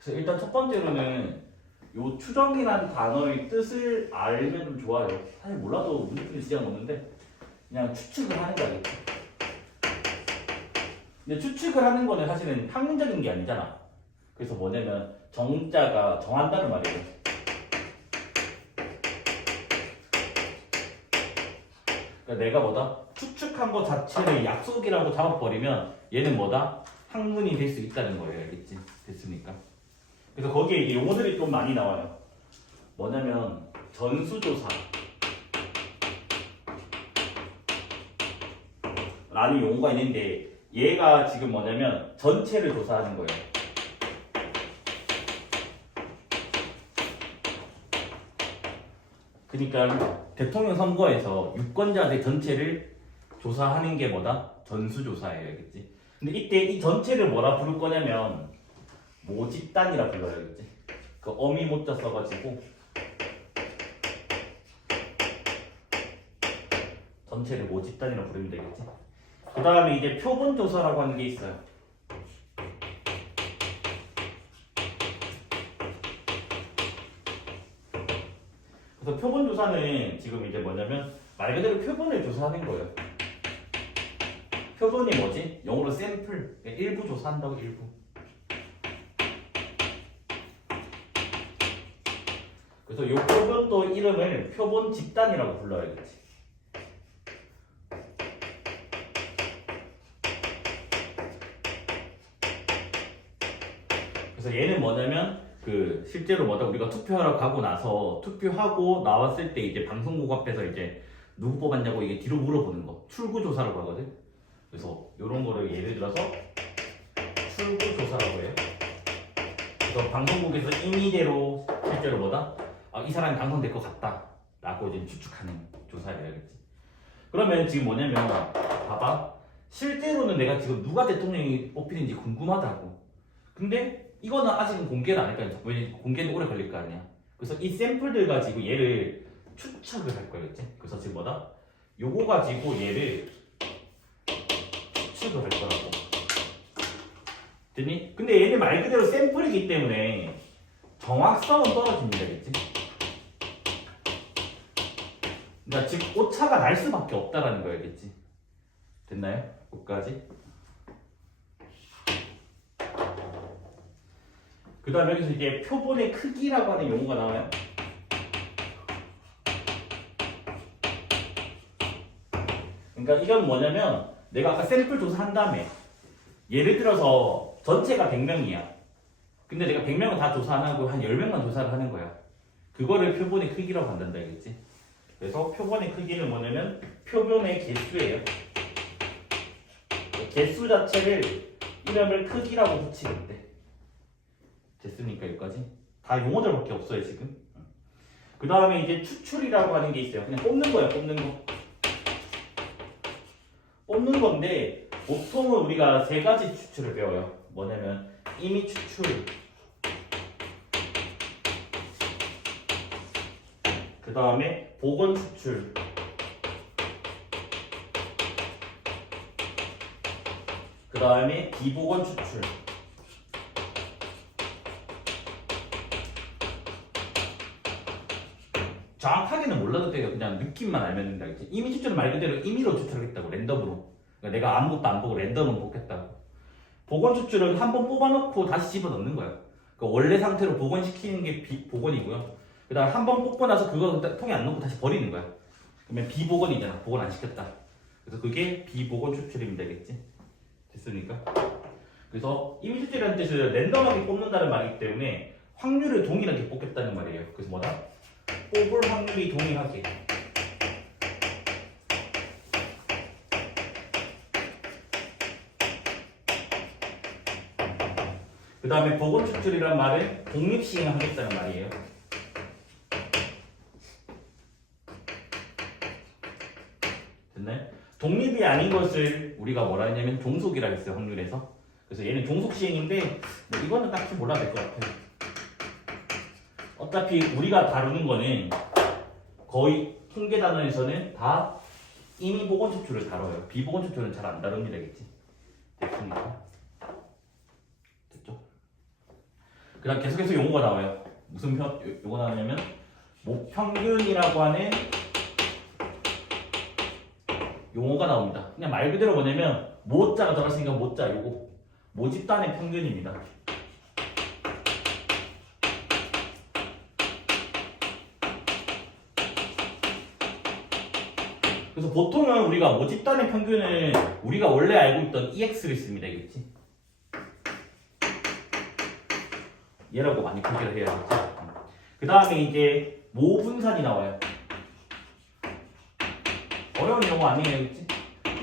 그래서 일단 첫 번째로는 요 추정이라는 단어의 뜻을 알면 좀 좋아요. 사실 몰라도 문제 풀이 지장 없는데 그냥 추측을 하는 거야겠지. 근데 추측을 하는 거는 사실은 학문적인 게 아니잖아. 그래서 뭐냐면 정자가 정한다는 말이에요. 그러니까 내가 뭐다? 추측한 거 자체를 약속이라고 잡아버리면 얘는 뭐다? 학문이 될 수 있다는 거예요. 알겠지? 됐습니까? 그래서 거기에 이제 용어들이 좀 많이 나와요. 뭐냐면 전수조사 라는 용어가 있는데 얘가 지금 뭐냐면 전체를 조사하는 거예요. 그러니까 대통령 선거에서 유권자들 전체를 조사하는 게 뭐다? 전수조사예요. 알겠지? 근데 이때 이 전체를 뭐라 부를 거냐면 모집단이라 불러요. 알겠지? 그 어미 모자 써가지고 전체를 모집단이라 부르면 되겠지? 그 다음에 이제 표본조사라고 하는 게 있어요. 그래서 표본조사는 지금 이제 뭐냐면 말 그대로 표본을 조사하는 거예요. 표본이 뭐지? 영어로 샘플, 일부 조사한다고 일부. 그래서 이 표본도 이름을 표본 집단이라고 불러야겠지. 그래서 얘는 뭐냐면 실제로 뭐다 우리가 투표하러 가고 나서 투표하고 나왔을 때 이제 방송국 앞에서 이제 누구 뽑았냐고 이게 뒤로 물어보는 거 출구조사라고 하거든. 그래서 이런 거를 예를 들어서 출구조사라고 해요. 그래서 방송국에서 임의대로 실제로 뭐다 이 사람이 당선될 것 같다 라고 이제 추측하는 조사해야겠지. 그러면 지금 뭐냐면 봐봐 실제로는 내가 지금 누가 대통령이 뽑히는지 궁금하다고. 근데 이거는 아직은 공개를 안 했거든요. 왜냐면 공개는 오래 걸릴 거 아니야. 그래서 이 샘플들 가지고 얘를 추측을 할 거겠지. 그래서 지금 뭐다? 요거 가지고 얘를 추측을 할 거라고. 됐니? 근데 얘는 말 그대로 샘플이기 때문에 정확성은 떨어집니다. 겠지? 그러니까 즉 오차가 날 수밖에 없다라는 거야겠지. 됐나요? 여기까지? 그 다음에 여기서 이제 표본의 크기라고 하는 용어가 나와요. 그러니까 이건 뭐냐면 내가 아까 샘플 조사한 다음에 예를 들어서 전체가 100명이야. 근데 내가 100명을 다 조사 안 하고 한 10명만 조사를 하는 거야. 그거를 표본의 크기라고 한단다, 알겠지? 그래서 표본의 크기는 뭐냐면 표본의 개수예요. 개수 자체를 이름을 크기라고 붙이면 돼. 됐습니까? 여기까지? 다 용어들밖에 없어요 지금. 그 다음에 이제 추출이라고 하는 게 있어요. 그냥 뽑는 거예요. 뽑는 거. 뽑는 건데 보통은 우리가 세 가지 추출을 배워요. 뭐냐면 임의 추출, 그 다음에 보건 추출, 그 다음에 비보건 추출. 정확하게는 몰라도 돼요. 그냥 느낌만 알면 된다. 임의 추출은 말 그대로 임의로 추출하겠다고. 랜덤으로. 그러니까 내가 아무것도 안 보고 랜덤으로 뽑겠다고. 복원 추출은 한번 뽑아놓고 다시 집어넣는 거예요. 그러니까 원래 상태로 복원시키는 게 복원이고요. 그 다음에 한 번 뽑고 나서 그거 통에 안 넣고 다시 버리는 거야. 그러면 비복원이잖아. 복원 안 시켰다. 그래서 그게 비복원 추출이면 되겠지. 됐습니까? 그래서 임의 추출이라는 뜻은 랜덤하게 뽑는다는 말이기 때문에 확률을 동일하게 뽑겠다는 말이에요. 그래서 뭐다? 뽑을 확률이 동일하게. 그 다음에 보건 추출이란 말은 독립 시행을 하겠다는 말이에요. 됐나요? 독립이 아닌 것을 우리가 뭐라 했냐면 종속이라 했어요. 확률에서. 그래서 얘는 종속 시행인데 뭐 이거는 딱히 몰라도 될 것 같아요. 어차피 우리가 다루는 거는 거의 통계 단원에서는 다 임의 보건 추출을 다뤄요. 비보건 추출은 잘 안 다룹니다. 겠지? 됐습니까? 됐죠? 그 그다음 계속해서 용어가 나와요. 무슨 요거 나오냐면 모평균이라고 하는 용어가 나옵니다. 그냥 말 그대로 뭐냐면 모자가 들어갔으니까 모자 요거 모집단의 평균입니다. 그래서 보통은 우리가 모집단의 평균을 우리가 원래 알고 있던 EX를 씁니다. 알겠지? 얘라고 많이 표기를 해야겠지? 그 다음에 이제 모분산이 나와요. 어려운 용어 아니에요. 알겠지?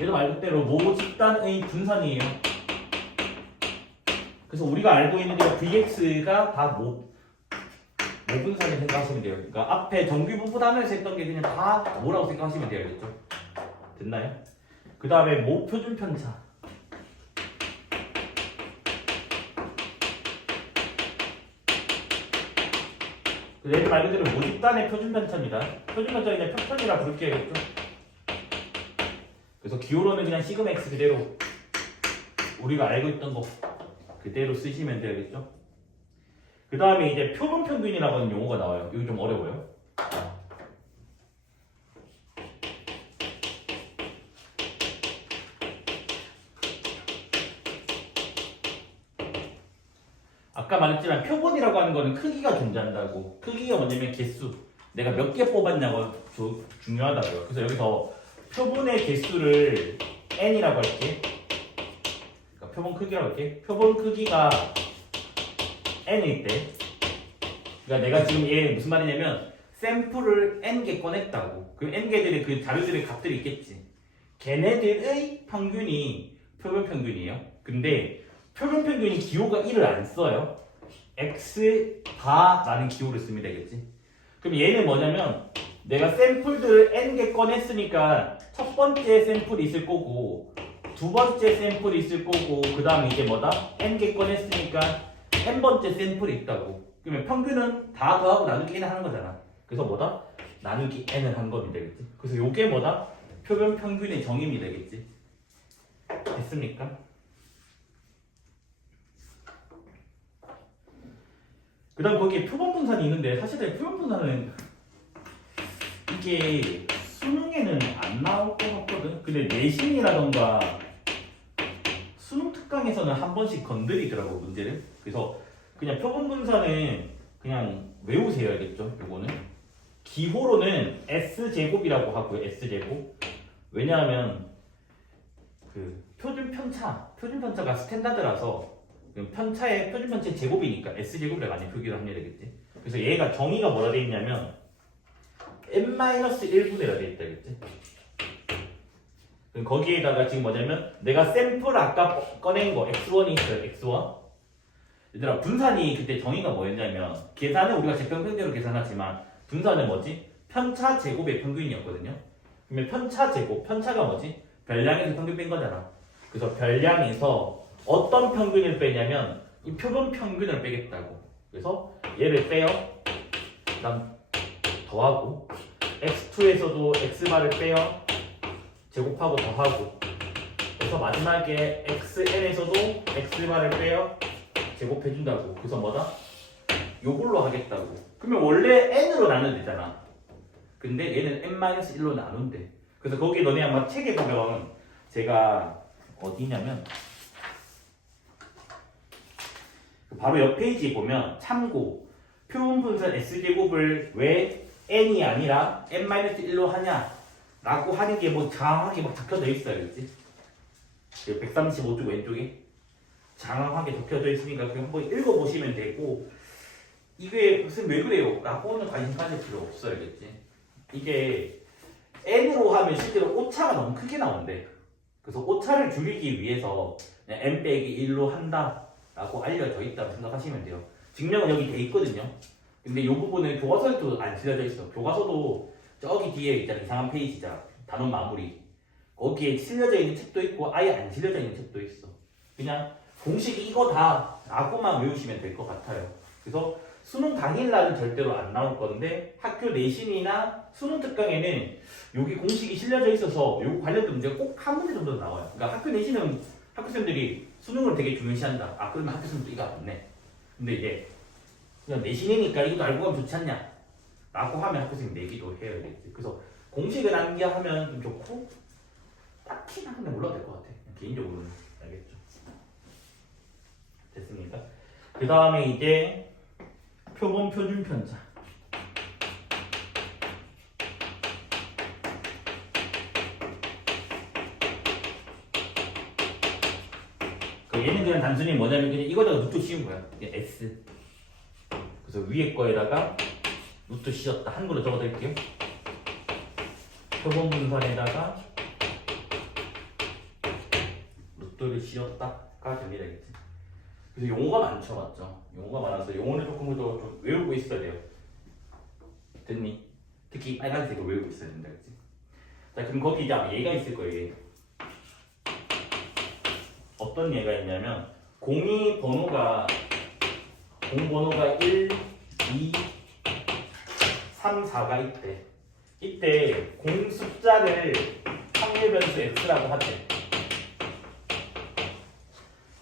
얘도 말 그대로 모집단의 분산이에요. 그래서 우리가 알고 있는 게 VX가 다 모분산이 생각하시면 돼요. 그러니까 앞에 정규분포 단위에서 했던 게 그냥 다 뭐라고 생각하시면 돼요. 알겠죠? 됐나요? 그 다음에 모표준 편차. 얘들 말 그대로 모집단의 표준 편차입니다. 표준 편차는 그냥 평편이라 부를게요. 그래서 기호로는 그냥 시그마 x 그대로 우리가 알고 있던 거 그대로 쓰시면 되겠죠. 그 다음에 이제 표본 평균이라고 하는 용어가 나와요. 이거 좀 어려워요. 아까 말했지만 표본이라고 하는 거는 크기가 존재한다고. 크기가 뭐냐면 개수. 내가 몇 개 뽑았냐고 중요하다고요. 그래서 여기서 표본의 개수를 n이라고 할게. 그러니까 표본 크기라고 할게. 표본 크기가 n일 때, 그러니까 내가 지금 얘 무슨 말이냐면 샘플을 n개 꺼냈다고. 그 n개들의 그 자료들의 값들이 있겠지. 걔네들의 평균이 표본 평균이에요. 근데 표본 평균이 기호가 1을 안 써요. x 바라는 기호를 쓰면 되겠지. 그럼 얘는 뭐냐면 내가 샘플들을 n개 꺼냈으니까 첫 번째 샘플이 있을 거고 두 번째 샘플이 있을 거고 그 다음에 이제 뭐다? n개 꺼냈으니까 n번째 샘플이 있다고. 그러면 평균은 다 더하고 나누기 1을 하는 거잖아. 그래서 뭐다? 나누기 n을 한 거면 되겠지. 그래서 요게 뭐다? 표본 평균의 정의이 되겠지. 됐습니까? 그 다음 거기에 표본 분산이 있는데 사실은 표본 분산은 이게 수능에는 안 나올 것 같거든. 근데 내신이라던가 수능 특강에서는 한 번씩 건드리더라고 문제를. 그래서 그냥 표본 분산은 그냥 외우세요. 알겠죠? 요거는 기호로는 S제곱이라고 하고요. S제곱. 왜냐하면 그 표준 편차가 스탠다드라서 편차의 표준 편차의 제곱이니까 S제곱이라 많이 표기를 하면 되겠지. 그래서 얘가 정의가 뭐라 돼 있냐면 n-1분의라 돼 있다. 알겠지? 그럼 거기에다가 지금 뭐냐면 내가 샘플 아까 꺼낸 거 x1이 있어요. x1. 얘들아 분산이 그때 정의가 뭐였냐면 계산은 우리가 제평균대로 계산하지만 분산은 뭐지? 편차 제곱의 평균이었거든요. 그러면 편차 제곱, 편차가 뭐지? 별량에서 평균 뺀 거잖아. 그래서 별량에서 어떤 평균을 빼냐면 이 표본 평균을 빼겠다고. 그래서 얘를 빼요. 그다음 더하고 x2에서도 x바를 빼요. 제곱하고 더하고. 그래서 마지막에 xn에서도 x바를 빼요. 제곱해준다고. 그래서 뭐다? 요걸로 하겠다고. 그러면 원래 n으로 나누면 되잖아. 근데 얘는 n-1로 나눈대. 그래서 거기 너네 아마 책에 보면 제가 어디냐면 바로 옆 페이지에 보면 참고 표본 분산 S제곱을 왜 n이 아니라 n-1로 하냐 라고 하는 게 뭐 장황하게 막 적혀져 있어요. 그치? 135쪽 왼쪽에 장황하게 적혀져 있으니까 그냥 한번 읽어보시면 되고 이게 무슨 왜 그래요? 라고는 관심 가질 필요 없어요. 알겠지? 이게 n으로 하면 실제로 오차가 너무 크게 나온대. 그래서 오차를 줄이기 위해서 그냥 n 빼기 1로 한다 라고 알려져 있다고 생각하시면 돼요. 증명은 여기 돼 있거든요. 근데 이 부분은 교과서에도 안 실려져 있어. 교과서도 저기 뒤에 있잖아. 이상한 페이지잖아. 단원 마무리. 거기에 실려져 있는 책도 있고 아예 안 실려져 있는 책도 있어. 그냥 공식이 이거다 라고만 외우시면 될 것 같아요. 그래서 수능 당일날은 절대로 안 나올 건데 학교 내신이나 수능 특강에는 여기 공식이 실려져 있어서 요거 관련된 문제가 꼭 한 문제 정도 나와요. 그러니까 학교 내신은 학교생들이 수능을 되게 중요시한다. 아 그러면 학교생도 이거 안 내. 근데 이제 그냥 내신이니까 이것도 알고 가면 좋지 않냐 라고 하면 학교생님 내기도 해야겠지. 그래서 공식을 암기하면 좀 좋고 딱히 근데 몰라도 될 것 같아. 개인적으로는. 알겠죠? 됐습니까? 그 다음에 이제 표본 표준 편차. 얘는 그냥 단순히 뭐냐면 그냥 이거다가 루트 씌운 거야. S. 그래서 위에 거에다가 루트 씌웠다. 한글로 적어드릴게요. 표본 분산에다가 루트를 씌웠다가 됩니다. 알겠지? 그래서 용어가 많죠, 맞죠? 용어가 많아서 용어를 조금 더 좀 외우고 있어야 돼요. 됐니? 특히 빨간색을 외우고 있어야 된다, 그치? 자, 그럼 거기 이제 얘가 있을 거예요. 어떤 얘가 있냐면 공이 번호가 1, 2, 3, 4가 있대. 이때 공 숫자를 확률 변수 x라고 하대.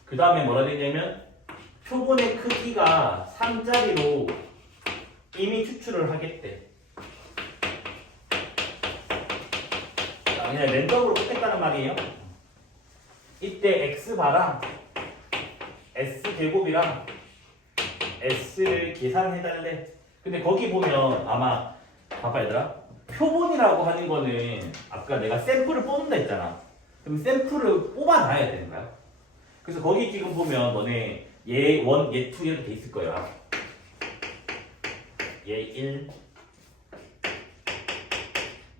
그 다음에 뭐라 되냐면 표본의 크기가 3자리로 이미 추출을 하겠대. 그냥 랜덤으로 뽑겠다는 말이에요. 이때 x바랑 s제곱이랑 s를 계산해달래. 근데 거기 보면 아마 봐봐 얘들아, 표본이라고 하는 거는 아까 내가 샘플을 뽑는다 했잖아. 그럼 샘플을 뽑아놔야 되는 거야. 그래서 거기 지금 보면 너네 얘 1, 얘 2 이렇게 돼 있을 거야. 얘 1,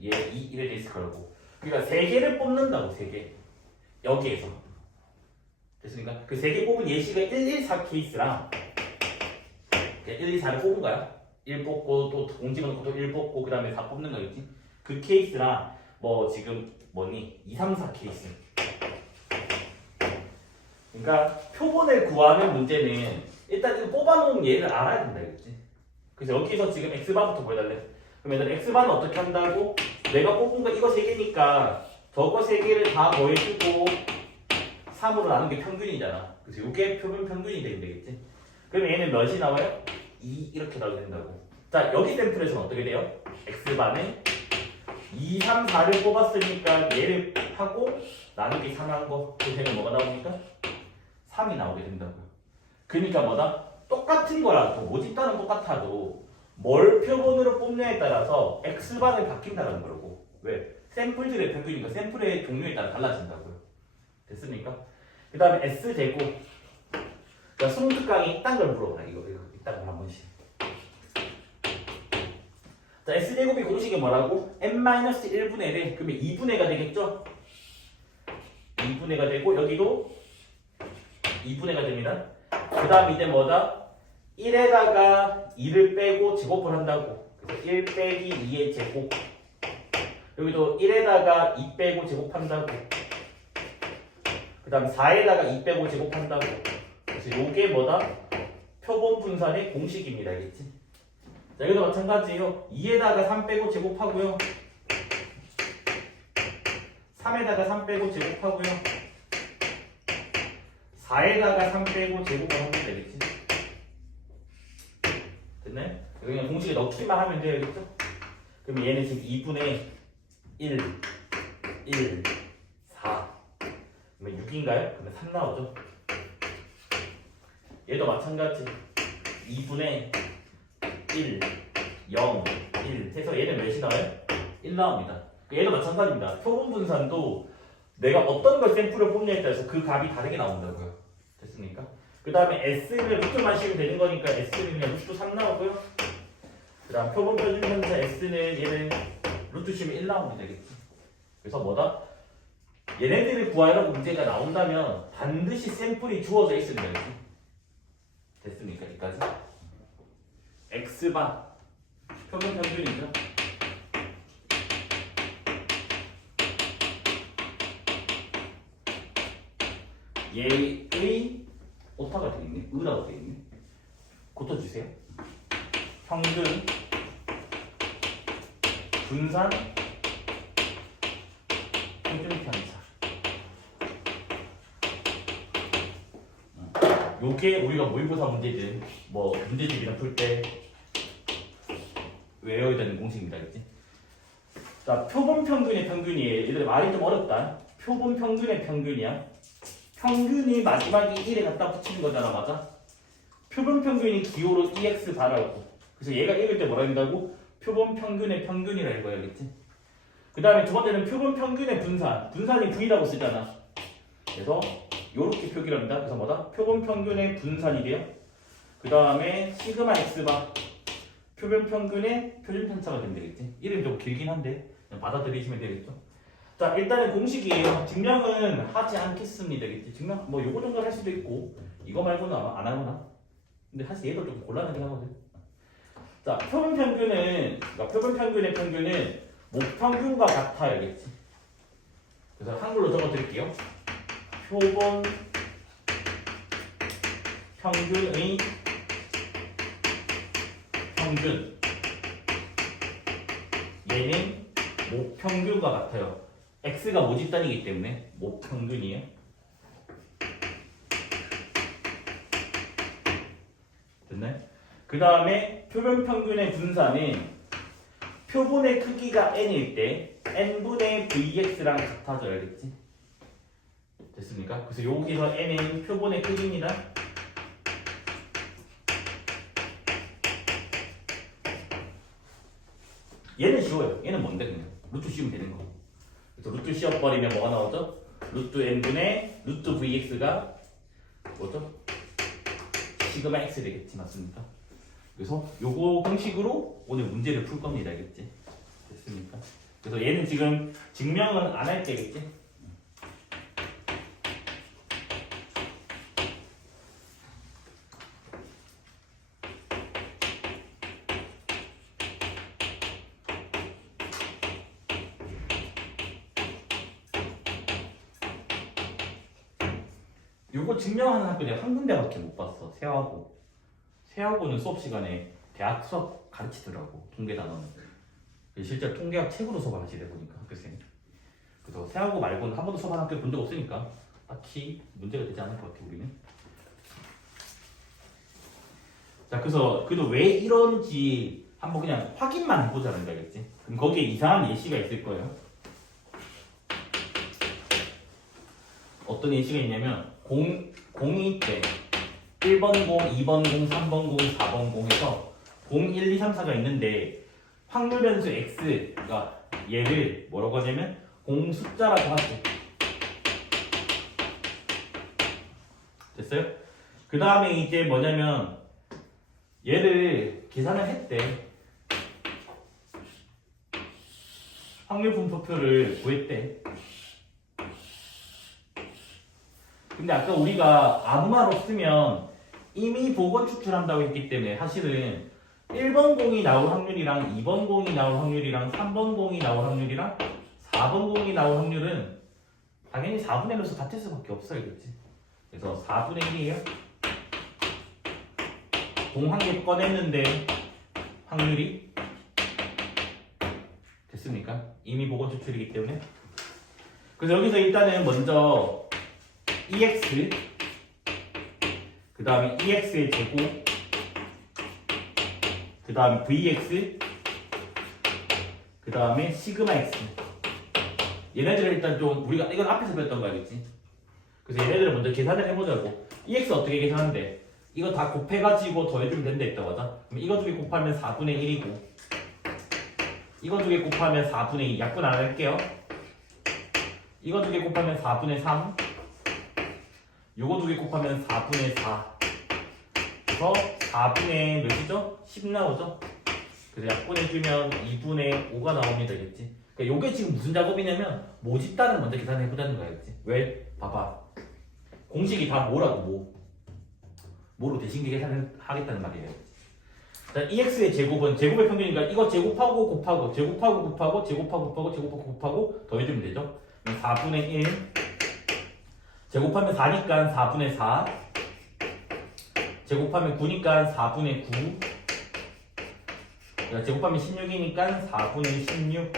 얘 2 이렇게 돼 있을 거라고. 그러니까 3개를 뽑는다고. 3개 여기에서 됐으니까 그 3개 뽑은 예시가 1, 1, 4 케이스랑 1, 2, 4를 뽑은 거야. 1 뽑고 또 공집어 넣고 또 1 뽑고 그 다음에 4 뽑는 거겠지. 그 케이스랑 뭐 지금 뭐니 2, 3, 4 케이스. 그러니까 표본을 구하는 문제는 일단 이거 뽑아놓은 얘를 알아야 된다, 그렇지? 그래서 여기서 지금 x바부터 보여달래. 그럼 얘들 x바는 어떻게 한다고? 내가 뽑은 거 이거 3개니까 저거 3개를 다 더해주고 3으로 나눈 게 평균이잖아. 그래서 이게 표본 평균이 되면 되겠지? 그럼 얘는 몇이 나와요? 2 이렇게 나오게 된다고. 자, 여기 샘플에서는 어떻게 돼요? x바는 2, 3, 4를 뽑았으니까 얘를 하고 나누기 3 한 거. 그 되면 뭐가 나옵니까? 3이 나오게 된다고요. 그러니까 뭐다? 똑같은 거라도 모집단은 똑같아도 뭘 표본으로 뽑냐에 따라서 x반을 바뀐다는 거라고. 왜? 샘플들의 평균이니까 샘플의 종류에 따라 달라진다고요. 됐습니까? 그 다음에 s제곱. 그러니까 수능특강이 이딴 걸 물어봐. 이거 이딴 걸 한 번씩. 자, s제곱이 공식이 뭐라고? n-1분의 1. 그러면 2분의가 되겠죠? 2분의가 되고 여기도 2분의가 됩니다. 그 다음 이제 뭐다? 1에다가 2를 빼고 제곱을 한다고. 그래서 1 빼기 2의 제곱. 여기도 1에다가 2 빼고 제곱한다고. 그 다음 4에다가 2 빼고 제곱한다고. 그래서 요게 뭐다? 표본 분산의 공식입니다. 알겠지? 자, 여기도 마찬가지예요. 2에다가 3 빼고 제곱하고요. 3에다가 3 빼고 제곱하고요. 4에다가 3 빼고 제곱을 하면 되겠지? 됐네? 그냥 공식에 넣기만 하면 되겠죠? 그럼 얘는 지금 2분의 1, 1, 4. 그러면 6인가요? 그러면 3 나오죠? 얘도 마찬가지. 2분의 1, 0, 1 해서 얘는 몇이 나와요? 1 나옵니다. 얘도 마찬가지입니다. 표본 분산도 내가 어떤 걸 샘플을 뽑냐에 따라서 그 값이 다르게 나온다고요. 됐습니까? 그 다음에 S는 루트만 씌우면 되는 거니까 S는 그냥 루트 3 나오고요. 그 다음 표본 표준 편차 S는 얘는 루트 씌우면 1 나오면 되겠지. 그래서 뭐다? 얘네들을 구하라고 문제가 나온다면 반드시 샘플이 주어져 있으면 되겠지. 됐습니까? 여기까지? X바 표본 평균이죠. 얘의 오타가 되겠네. 의라고 되겠네. 고쳐주세요. 평균 분산 표준 편차. 요게 우리가 모의고사 문제든 뭐 문제집이나 풀 때 외워야 되는 공식입니다. 그치? 자, 표본 평균의 평균이에요. 얘들아 말이 좀 어렵다. 표본 평균의 평균이야. 평균이 마지막에 1에 갖다 붙이는 거잖아, 맞아? 표본 평균이 기호로 EX 바라고. 그래서 얘가 읽을 때 뭐라 한다고? 표본 평균의 평균이라 읽어야겠지. 그 다음에 두 번째는 표본 평균의 분산. 분산이 V라고 쓰잖아. 그래서 요렇게 표기를 합니다. 그래서 뭐다? 표본 평균의 분산이 돼요. 그 다음에 시그마 X바. 표본 평균의 표준 편차가 되면 되겠지. 이름이 좀 길긴 한데 그냥 받아들이시면 되겠죠. 자, 일단은 공식이에요. 증명은 하지 않겠습니다. 되겠지. 증명 뭐 요거 정도 할 수도 있고 이거 말고는 안 하거나. 근데 사실 얘도 좀 곤란하긴 하거든. 자, 표본 평균은 그러니까 표본 평균의 평균은 목평균과 같아야겠지. 그래서 한글로 적어 드릴게요. 표본 평균의 평균 얘는 목평균과 같아요. x가 모집 단위이기 때문에 목평균이에요. 됐나요? 그 다음에 표본 평균의 분산은 표본의 크기가 n일 때 n분의 vx랑 같아져야겠지. 됐습니까? 그래서 여기서 n은 표본의 크기입니다. 얘는 쉬워요. 얘는 뭔데 그냥 루트 씌우면 되는 거. 그래서 루트 씌워버리면 뭐가 나오죠? 루트 n분의 루트 vx가 뭐죠? 시그마 x 되겠지, 맞습니까? 그래서 요거 공식으로 오늘 문제를 풀 겁니다, 알겠지? 됐습니까? 그래서 얘는 지금 증명은 안 할 때겠지? 요거 증명하는 학교 내가 한 군데밖에 못 봤어. 세하고. 세하고는 수업 시간에 대학 수업 가르치더라고. 통계 단어는. 실제로 통계학 책으로 수업을 하시다 보니까 학교생이. 그래서 세하고 말고는 한 번도 수업한 학교 본 적 없으니까 딱히 문제가 되지 않을 것 같아 우리는. 자, 그래서 왜 이런지 한번 그냥 확인만 해보자는 거겠지. 그럼 거기에 이상한 예시가 있을 거예요. 어떤 예시가 있냐면 공이 때 1번 공, 2번 공, 3번 공, 4번 공에서 공 1, 2, 3, 4가 있는데 확률 변수 x가 얘를 뭐라고 하냐면 공 숫자라고 하죠. 됐어요? 그 다음에 이제 뭐냐면 얘를 계산을 했대. 확률 분포표를 구했대. 근데 아까 우리가 아무 말 없으면 이미 복원 추출한다고 했기 때문에 사실은 1번 공이 나올 확률이랑 2번 공이 나올 확률이랑 3번 공이 나올 확률이랑 4번 공이 나올 확률은 당연히 4분의 1로서 같을 수밖에 없어요. 그렇지? 그래서 4분의 1이에요. 공 한 개 꺼냈는데 확률이 됐습니까? 이미 복원 추출이기 때문에. 그래서 여기서 일단은 먼저 EX 그 다음에 EX의 제곱 그 다음에 VX 그 다음에 시그마 X 얘네들을 일단 좀 우리가 이건 앞에서 배웠던 거 알겠지? 그래서 얘네들을 먼저 계산을 해보자고. EX 어떻게 계산하는데? 이거 다 곱해가지고 더해주면 된다 했다 맞아? 그럼 이거 두 개 곱하면 4분의 1이고 이거 두 개 곱하면 4분의 2 약분 안 할게요. 이거 두 개 곱하면 4분의 3 요거 두 개 곱하면 4분의 4 그래서 4분의 몇이죠? 10 나오죠? 그래서 약분해주면 2분의 5가 나오면 되겠지. 그러니까 요게 지금 무슨 작업이냐면 모집단을 먼저 계산해보자는 거야겠지. 왜? 봐봐 공식이 다 뭐라고 뭐로 대신 계산을 하겠다는 말이에요. 자, EX의 제곱은 제곱의 평균이니까 이거 제곱하고 곱하고 제곱하고 곱하고 제곱하고 곱하고 제곱하고 곱하고 더해주면 되죠. 4분의 1 제곱하면 4니까 4분의 4 제곱하면 9니까 4분의 9 제곱하면 16이니까 4분의 16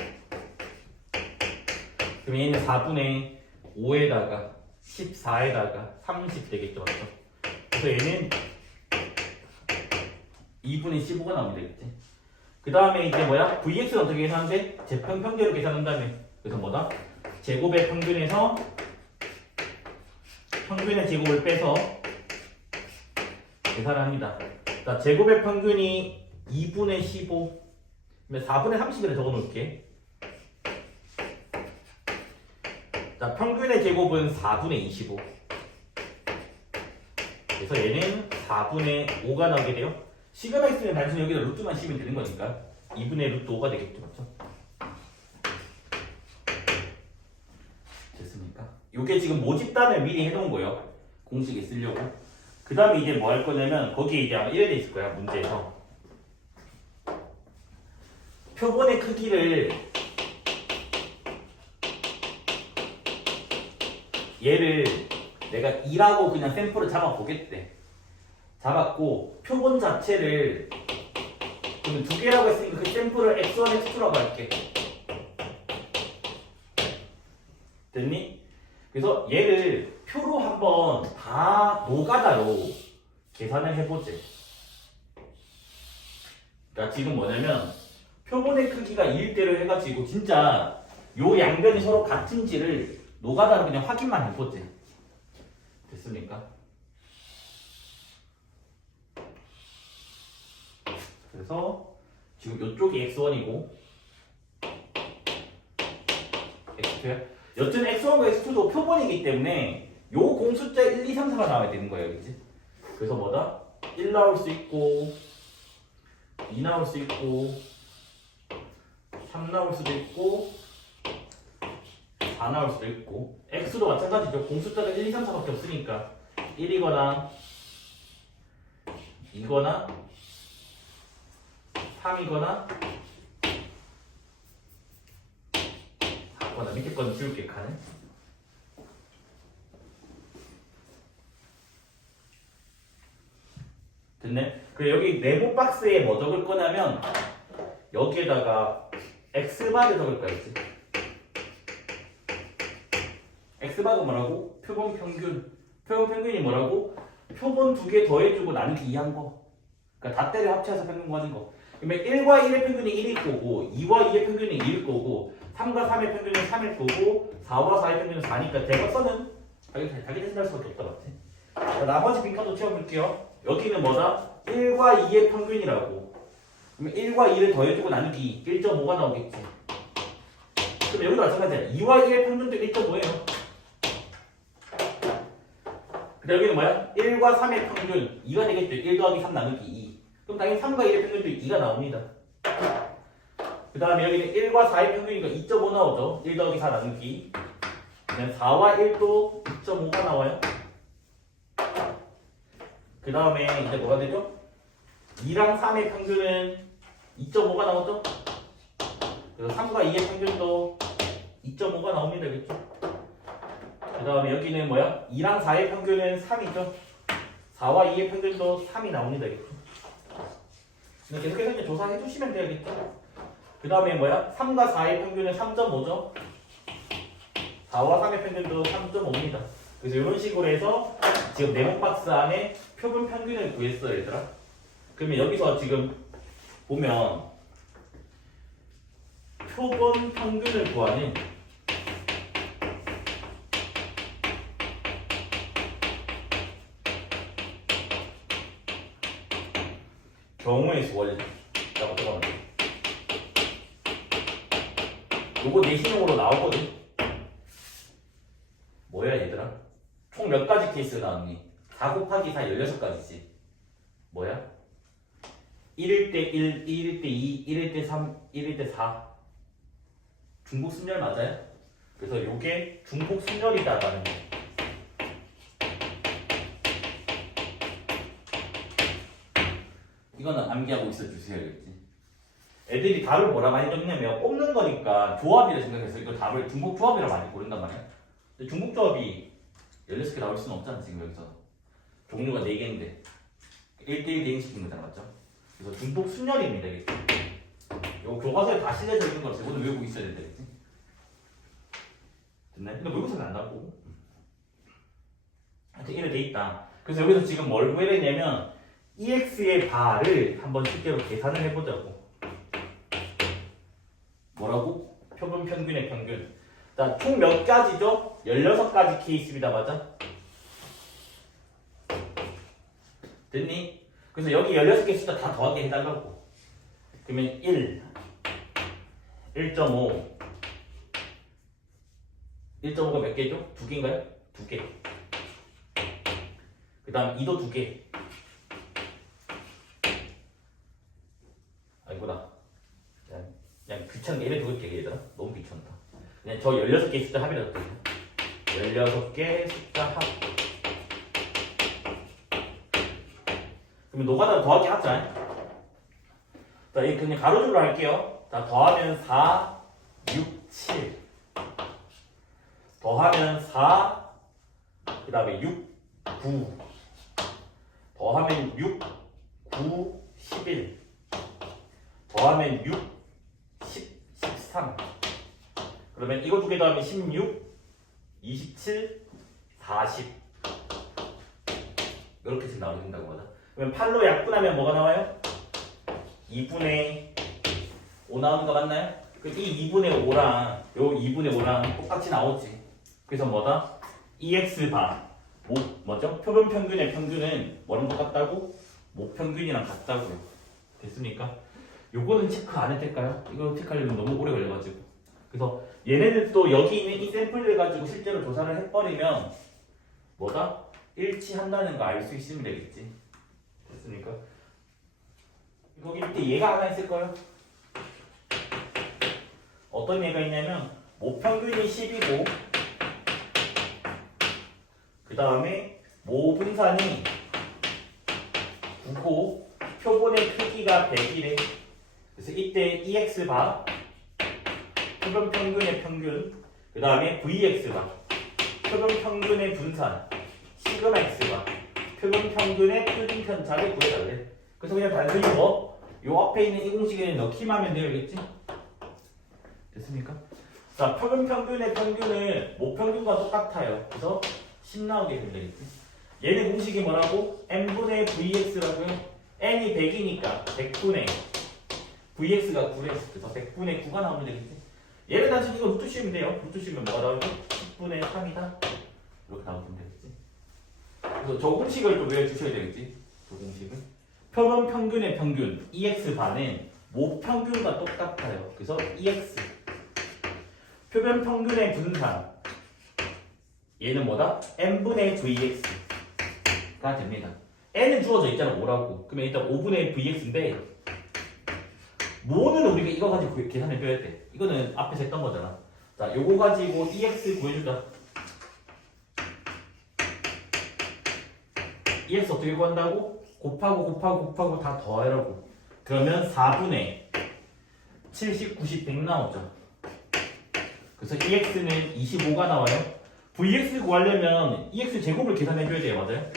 그럼 얘는 4분의 5에다가 14에다가 30 되겠죠. 맞죠? 그래서 얘는 2분의 15가 나오면 되겠지. 그 다음에 이제 뭐야? VX는 어떻게 계산하는데? 제평평대로 계산한 다음에 그래서 뭐다? 제곱의 평균에서 평균의 제곱을 빼서 계산을 합니다. 자, 제곱의 평균이 2분의 15 4분의 30이라 적어놓을게. 자, 평균의 제곱은 4분의 25 그래서 얘는 4분의 5가 나오게 돼요. 시그마 있으면 단순히 여기다 루트만 씌우면 되는 거니까 2분의 루트 5가 되겠죠. 맞죠? 됐습니까? 요게 지금 모집단을 미리 해놓은 거예요. 공식에 쓰려고. 그 다음에 이제 뭐 할 거냐면 거기에 이제 아마 이래 돼 있을 거야. 문제에서 표본의 크기를 얘를 내가 2라고 그냥 샘플을 잡아 보겠대. 잡았고 표본 자체를 그러면 두 개라고 했으니까 그 샘플을 x1, x2라고 할게. 됐니? 그래서 얘를 표로 한번 다 노가다로 계산을 해보지. 그러니까 지금 뭐냐면 표본의 크기가 2일대로 해가지고 진짜 요 양변이 서로 같은지를 노가다로 그냥 확인만 해보지. 됐습니까? 그래서 지금 이쪽이 x1이고 x2야. 여튼 x1과 x2도 표본이기 때문에 요 공숫자 1, 2, 3, 4가 나와야 되는 거예요. 그치? 그래서 뭐다? 1 나올 수 있고 2 나올 수 있고 3 나올 수도 있고 4 나올 수도 있고 x도 마찬가지죠. 공숫자가 1, 2, 3, 4밖에 없으니까 1이거나 2거나 3이거나 4거나 밑에 거는 지울게 칸을. 됐네? 그래 여기 네모 박스에 뭐 적을 거냐면 여기에다가 x바를 적을 거야. 그치? x바가 뭐라고? 표본 평균. 표본 평균이 뭐라고? 표본 두 개 더해주고 나누기 2한 거. 그러니까 다 때려 합쳐서 평균 구하는 거. 그러면 1과 1의 평균이 1일 거고 2와 2의 평균이 2일 거고 3과 3의 평균은 3일 거고 4와 4의 평균은 4니까 대각선은 자기 대신할 수밖에 없다. 맞지? 자, 나머지 빈칸도 채워볼게요. 여기는 뭐다? 1과 2의 평균이라고. 그러면 1과 2를 더해주고 나누기 1.5가 나오겠지. 그럼 여기도 마찬가지야. 2와 2의 평균도 1.5예요. 근데 여기는 뭐야? 1과 3의 평균 2가 되겠죠. 1 더하기 3 나누기 2. 그럼 당연히 3과 1의 평균도 2가 나옵니다. 그 다음에 여기는 1과 4의 평균이니까 2.5 나오죠. 1 더하기 4 나누기. 그다음 4와 1도 2.5가 나와요. 그 다음에 이제 뭐가 되죠? 2랑 3의 평균은 2.5가 나오죠? 그래서 3과 2의 평균도 2.5가 나옵니다. 그렇죠? 그 다음에 여기는 뭐야? 2랑 4의 평균은 3이죠? 4와 2의 평균도 3이 나옵니다. 그렇죠? 계속해서 이제 조사해 주시면 되겠죠? 그 다음에 뭐야? 3과 4의 평균은 3.5죠? 4와 3의 평균도 3.5입니다. 그래서 이런 식으로 해서 지금 네모 박스 안에 표본 평균을 구했어요, 얘들아. 그러면 여기서 지금 보면 표본 평균을 구하는 경우의 수 원리라고 적어놓은 거예요. 요거 내신용으로 나오거든. 뭐야 얘들아? 총 몇 가지 케이스가 나왔니? 4 곱하기 4 16가지지. 뭐야? 1일 때 1, 1일 때 2, 1일 때 3, 1일 때 4. 중복 순열 맞아요? 그래서 요게 중복 순열이다라는 거. 이거는 암기하고 있어주세요. 알겠지? 애들이 답을 뭐라 많이 적냐면 뽑는 거니까 조합이라 생각해서 이거 답을 중복 조합이라 많이 고른단 말이야. 근데 중복 조합이 16개 나올 수는 없잖아. 지금 여기서 종류가 4개인데 1대1 대응시킨 거잖아. 맞죠? 그래서 중복 순열입니다. 이게 요 교과서에 다 실려져 있는 거라서 이거는 외우고 있어야 된다. 그치? 됐나요? 근데 모의고사는 안 나오고 하여튼 이래 돼 있다. 그래서 여기서 지금 뭘 구해야 되냐면 EX의 바를 한번 실제로 계산을 해보자고. 뭐라고? 표본 평균의 평균. 자, 총 몇 가지죠? 16가지 케이스입니다. 맞아? 됐니? 그래서 여기 16개 숫자 다 더하게 해달라고. 그러면 1, 1.5, 1.5가 몇 개죠? 2개인가요? 2개. 그 다음 2도 2개. 아이고다. 그냥 귀찮게 얘네 두개 얘들아. 너무 귀찮다. 그냥 저 16개 숫자 합이라도 돼. 16개 숫자 합. 그러면 노가다 더하기 하자. 자, 이 그냥 가로줄로 할게요. 자, 더하면 4, 6, 7. 더하면 4, 그 다음에 6, 9. 더하면 6, 9, 11. 더하면 6, 10, 13. 그러면 이거 두 개 더하면 16, 27, 40. 이렇게 지금 나온다고 하자. 그러면 8로 약분하면 뭐가 나와요? 2분의 5 나오는 거 맞나요? 이 2분의 5랑 요 2분의 5랑 똑같이 나오지. 그래서 뭐다? EX 바. 뭐죠? 표본 평균의 평균은 뭐랑 똑같다고? 모평균이랑 같다고요. 됐습니까? 요거는 체크 안 해도 될까요? 이거 체크하려면 너무 오래 걸려가지고. 그래서 얘네들도 여기 있는 이 샘플을 가지고 실제로 조사를 해버리면 뭐다? 일치한다는 거 알 수 있으면 되겠지. 됐습니까? 거기 밑에 얘가 하나 있을 거예요. 어떤 얘가 있냐면 모평균이 10이고 그 다음에 모분산이 9고 표본의 크기가 100이래. 그래서 이때 EX 바 표본 평균의 평균 그 다음에 VX 바 표본 평균의 분산 시그마 X 바 표본 평균의 표준 편차를 구해달래. 그래서 그냥 단순히 요 앞에 있는 이 공식에 넣기만 하면 되겠지? 됐습니까? 자, 표본 평균의 평균은 모평균과 똑같아요. 그래서 10 나오게 되면 되겠지? 얘네 공식이 뭐라고? n분의 vx라고요? n이 100이니까 100분의 vx가 9래. 그래서 100분의 9가 나오면 되겠지? 얘를 단순히 이거 루트 씌우면 돼요. 루트 씌우면 뭐가 나오죠? 10분의 3이다. 이렇게 나오면 되겠지? 그래서 저 공식을 좀 외워주셔야 되겠지? 저 공식을. 표본 평균의 평균 EX 반은 모평균과 똑같아요. 그래서 EX 표본 평균의 분산 얘는 뭐다? n분의 vx가 됩니다. n은 주어져 있잖아 5라고. 그러면 일단 5분의 vx인데 모는 우리가 이거 가지고 계산해줘야 돼. 이거는 앞에서 했던 거잖아. 자, 요거 가지고 EX 구해주자. EX 어떻게 구한다고? 곱하고 다 더하라고. 그러면 4분의 70, 90, 100 나오죠. 그래서 EX는 25가 나와요. VX 구하려면 EX 제곱을 계산해줘야 돼요. 맞아요?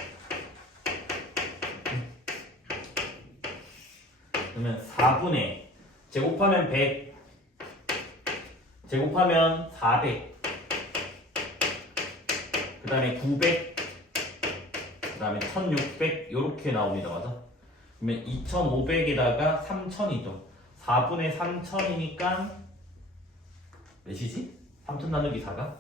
그러면 4분의 제곱하면 100 제곱하면 400 그 다음에 900 그 다음에 1600 요렇게 나옵니다. 맞아? 그러면 2500에다가 3000이죠. 4분의 3000이니까 몇이지? 3000 나누기 4가?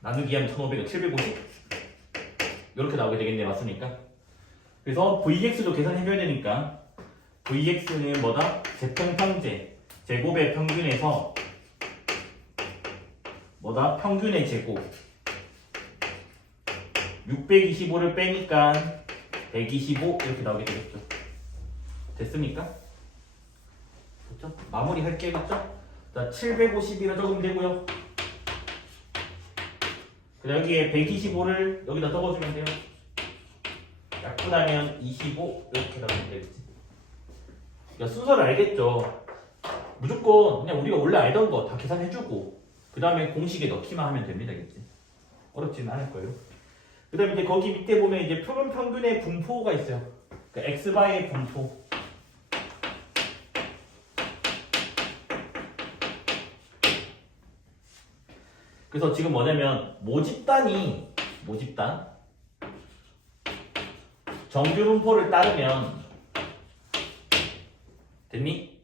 나누기 하면 1500은 750? 요렇게 나오게 되겠네. 맞습니까? 그래서 VX도 계산해줘야 되니까 VX는 뭐다? 제평평제 제곱의 평균에서 뭐다? 평균의 제곱 625를 빼니까 125 이렇게 나오게 되겠죠. 됐습니까? 됐죠? 마무리 할게요. 됐죠? 자, 750이라 적으면 되고요. 여기에 125를 여기다 적어주면 돼요. 약분하면 25 이렇게 나오면 되겠지. 그러니까 순서를 알겠죠. 무조건 그냥 우리가 원래 알던 거 다 계산해주고 그 다음에 공식에 넣기만 하면 됩니다. 겠지. 어렵지는 않을 거예요. 그 다음에 이제 거기 밑에 보면 이제 표본 평균의 분포가 있어요. 그러니까 x바의 분포. 그래서 지금 뭐냐면 모집단이 모집단 정규 분포를 따르면 됐니?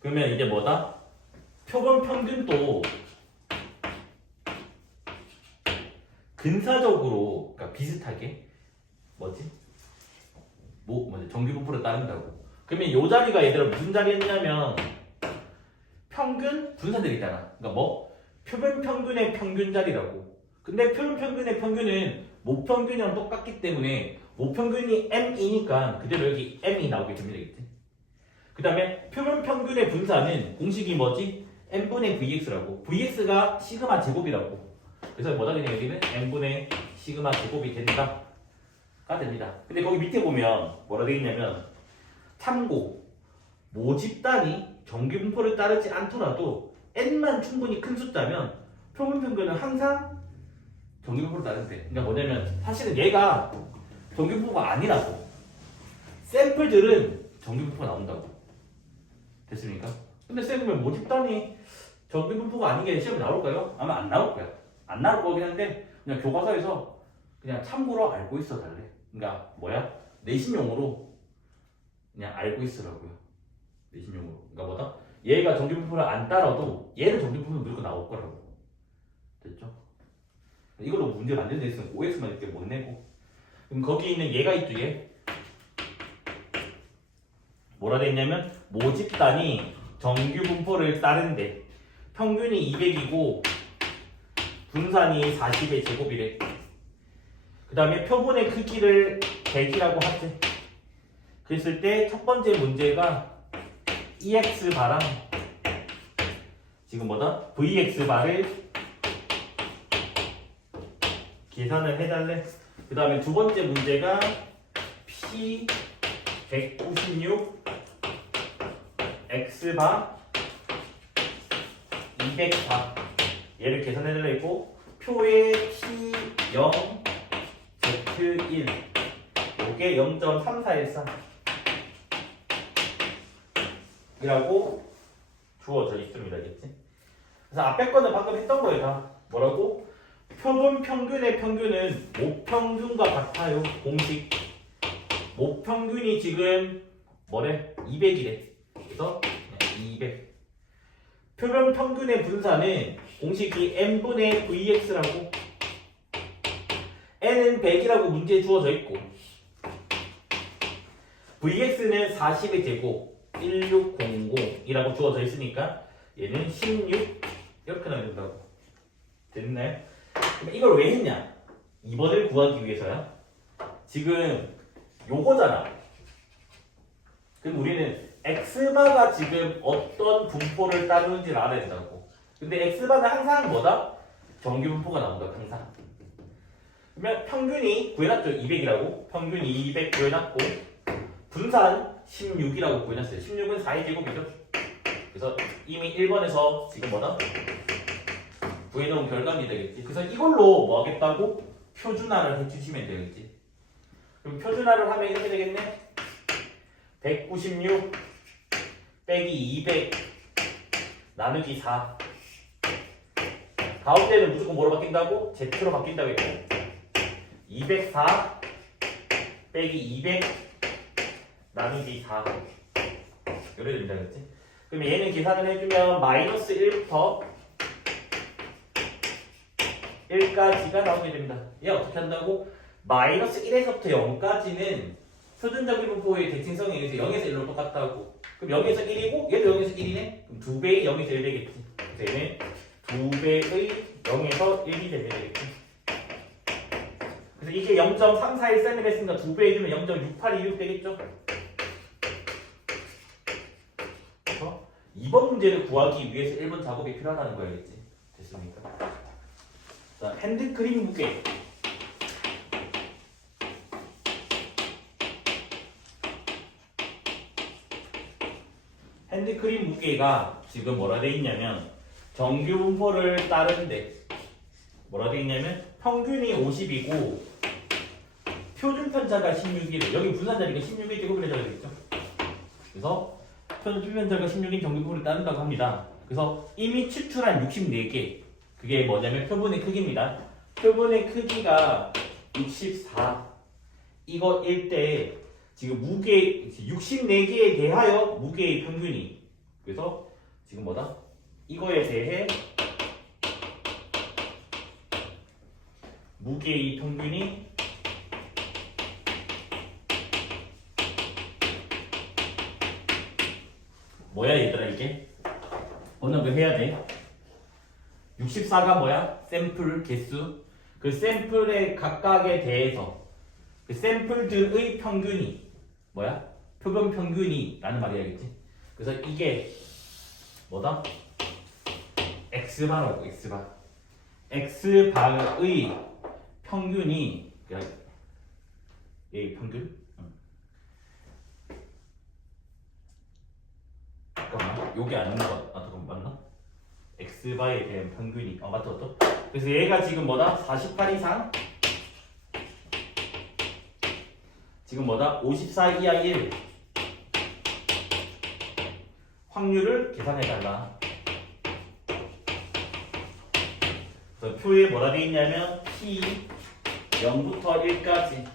그러면 이제 뭐다? 표본 평균도 근사적으로 그러니까 비슷하게 뭐지? 정규 분포를 따른다고. 그러면 이 자리가 얘들아 무슨 자리였냐면 평균 분산들이잖아. 그러니까 뭐 표본 평균의 평균 자리라고. 근데 표본 평균의 평균은 모평균이랑 똑같기 때문에 모평균이 m이니까 그대로 여기 m이 나오게 되면 되겠지. 그 다음에 표본 평균의 분산은 공식이 뭐지? n분의 vx라고. vx가 시그마 제곱이라고. 그래서 뭐다 그냥 여기는 n분의 시그마 제곱이 된다 가 됩니다. 근데 거기 밑에 보면 뭐라 되어 있냐면 참고 모집단이 정규 분포를 따르지 않더라도 n만 충분히 큰 숫자면 표본 평균은 항상 정규 분포를 따른대. 그러니까 뭐냐면 사실은 얘가 정규 분포가 아니라고. 샘플들은 정규 분포가 나온다고. 됐습니까? 근데 쌤은 모집단이 정규 분포가 아닌 게 시험에 나올까요? 아마 안 나올 거야. 안 나올 거긴 한데 그냥 교과서에서 그냥 참고로 알고 있어 달래. 그러니까 뭐야? 내신용으로 그냥 알고 있으라고요. 내신용으로. 그러니까 뭐다? 얘가 정규 분포를 안 따라도 얘는 정규 분포는 무조건 나올 거라고. 됐죠? 이걸로 문제를 안 되는 데 있으면 OX만 이렇게 못 내고. 그럼 거기 있는 얘가 있죠, 얘. 뭐라 돼 있냐면 모집단이 정규 분포를 따른데 평균이 200이고 분산이 40의 제곱이래. 그 다음에 표본의 크기를 100이라고 하지. 그랬을 때 첫 번째 문제가 EX 바랑 지금 뭐다? VX 바를 계산을 해달래. 그 다음에 두 번째 문제가 P 196 X바 200바 얘를 계산해달라 했고 표의 P0 Z1 요게 0.3414 이라고 주어져 있습니다. 알겠지? 그래서 앞에 거는 방금 했던 거예요. 다 뭐라고? 표본 평균의 평균은 모평균과 같아요. 공식 모평균이 지금 뭐래? 200이래. 그래서 200 표본 평균의 분산은 공식이 n분의 vx라고. n은 100이라고 문제에 주어져 있고 vx는 40의 제곱 1600이라고 주어져 있으니까 얘는 16 이렇게 나와야 된다고. 됐나요? 그럼 이걸 왜 했냐? 2번을 구하기 위해서야. 지금 요거잖아. 그럼 우리는 x바가 지금 어떤 분포를 따르는지를 알아야 된다고. 근데 x바는 항상 뭐다? 정규 분포가 나온다. 항상. 그러면 평균이 구해놨죠. 200이라고. 평균이 200 구해놨고 분산 16이라고 구해놨어요. 16은 4의 제곱이죠. 그래서 이미 1번에서 지금 뭐다? 구해놓은 결과물이 되겠지. 그래서 이걸로 뭐 하겠다고? 표준화를 해주시면 되겠지. 그럼 표준화를 하면 이렇게 되겠네. 196 빼기 200 나누기 4 가운데는 무조건 뭐로 바뀐다고? Z로 바뀐다고 했고 204 빼기 200 나누기 4 이래 됩니다. 그렇지? 그럼 얘는 계산을 해주면 마이너스 1부터 1까지가 나오게 됩니다. 얘 어떻게 한다고? 마이너스 1에서부터 0까지는 표준적인 분포의 대칭성에 의해서 0에서 1로 똑같다고. 그럼 0에서 1이고 얘도 0에서 1이네? 그럼 2배의 0에서 1 되겠지. 그래서 얘는 2배의 0에서 1이 되면 되겠지. 그래서 이게 0.341cm 했으니까 2배 해주면 0.6826 되겠죠? 그래서 2번 문제를 구하기 위해서 1번 작업이 필요하다는 거야겠지. 됐습니까? 자, 핸드크림 무게. 핸드크림 무게가 지금 뭐라 돼 있냐면 정규 분포를 따르는데 뭐라 돼 있냐면 평균이 50이고 표준 편차가 16이래. 여기 분산자리가 16의 제곱을 해줘야 되겠죠. 그래서 표준 편차가 16인 정규 분포를 따른다고 합니다. 그래서 이미 추출한 64개 그게 뭐냐면 표본의 크기입니다. 표본의 크기가 64 이거일 때 지금 무게 64개에 대하여 무게의 평균이 그래서 지금 뭐다? 이거에 대해 무게의 평균이 뭐야 얘들아 이게? 어느 거 해야 돼? 64가 뭐야? 샘플 개수 그 샘플의 각각에 대해서 그 샘플들의 평균이 뭐야? 표본 평균이 라는 말이야겠지? 그래서 이게 뭐다? X바라고 X바 X바의 평균이 얘의 평균? 잠깐만 요게 아닌 거 잠깐만 맞나? X바에 대한 평균이 맞다 그래서 얘가 지금 뭐다? 48 이상 지금 뭐다? 54 이하 1 확률을 계산해달라. 그래서 표에 뭐라 되어 있냐면 P 0부터 1까지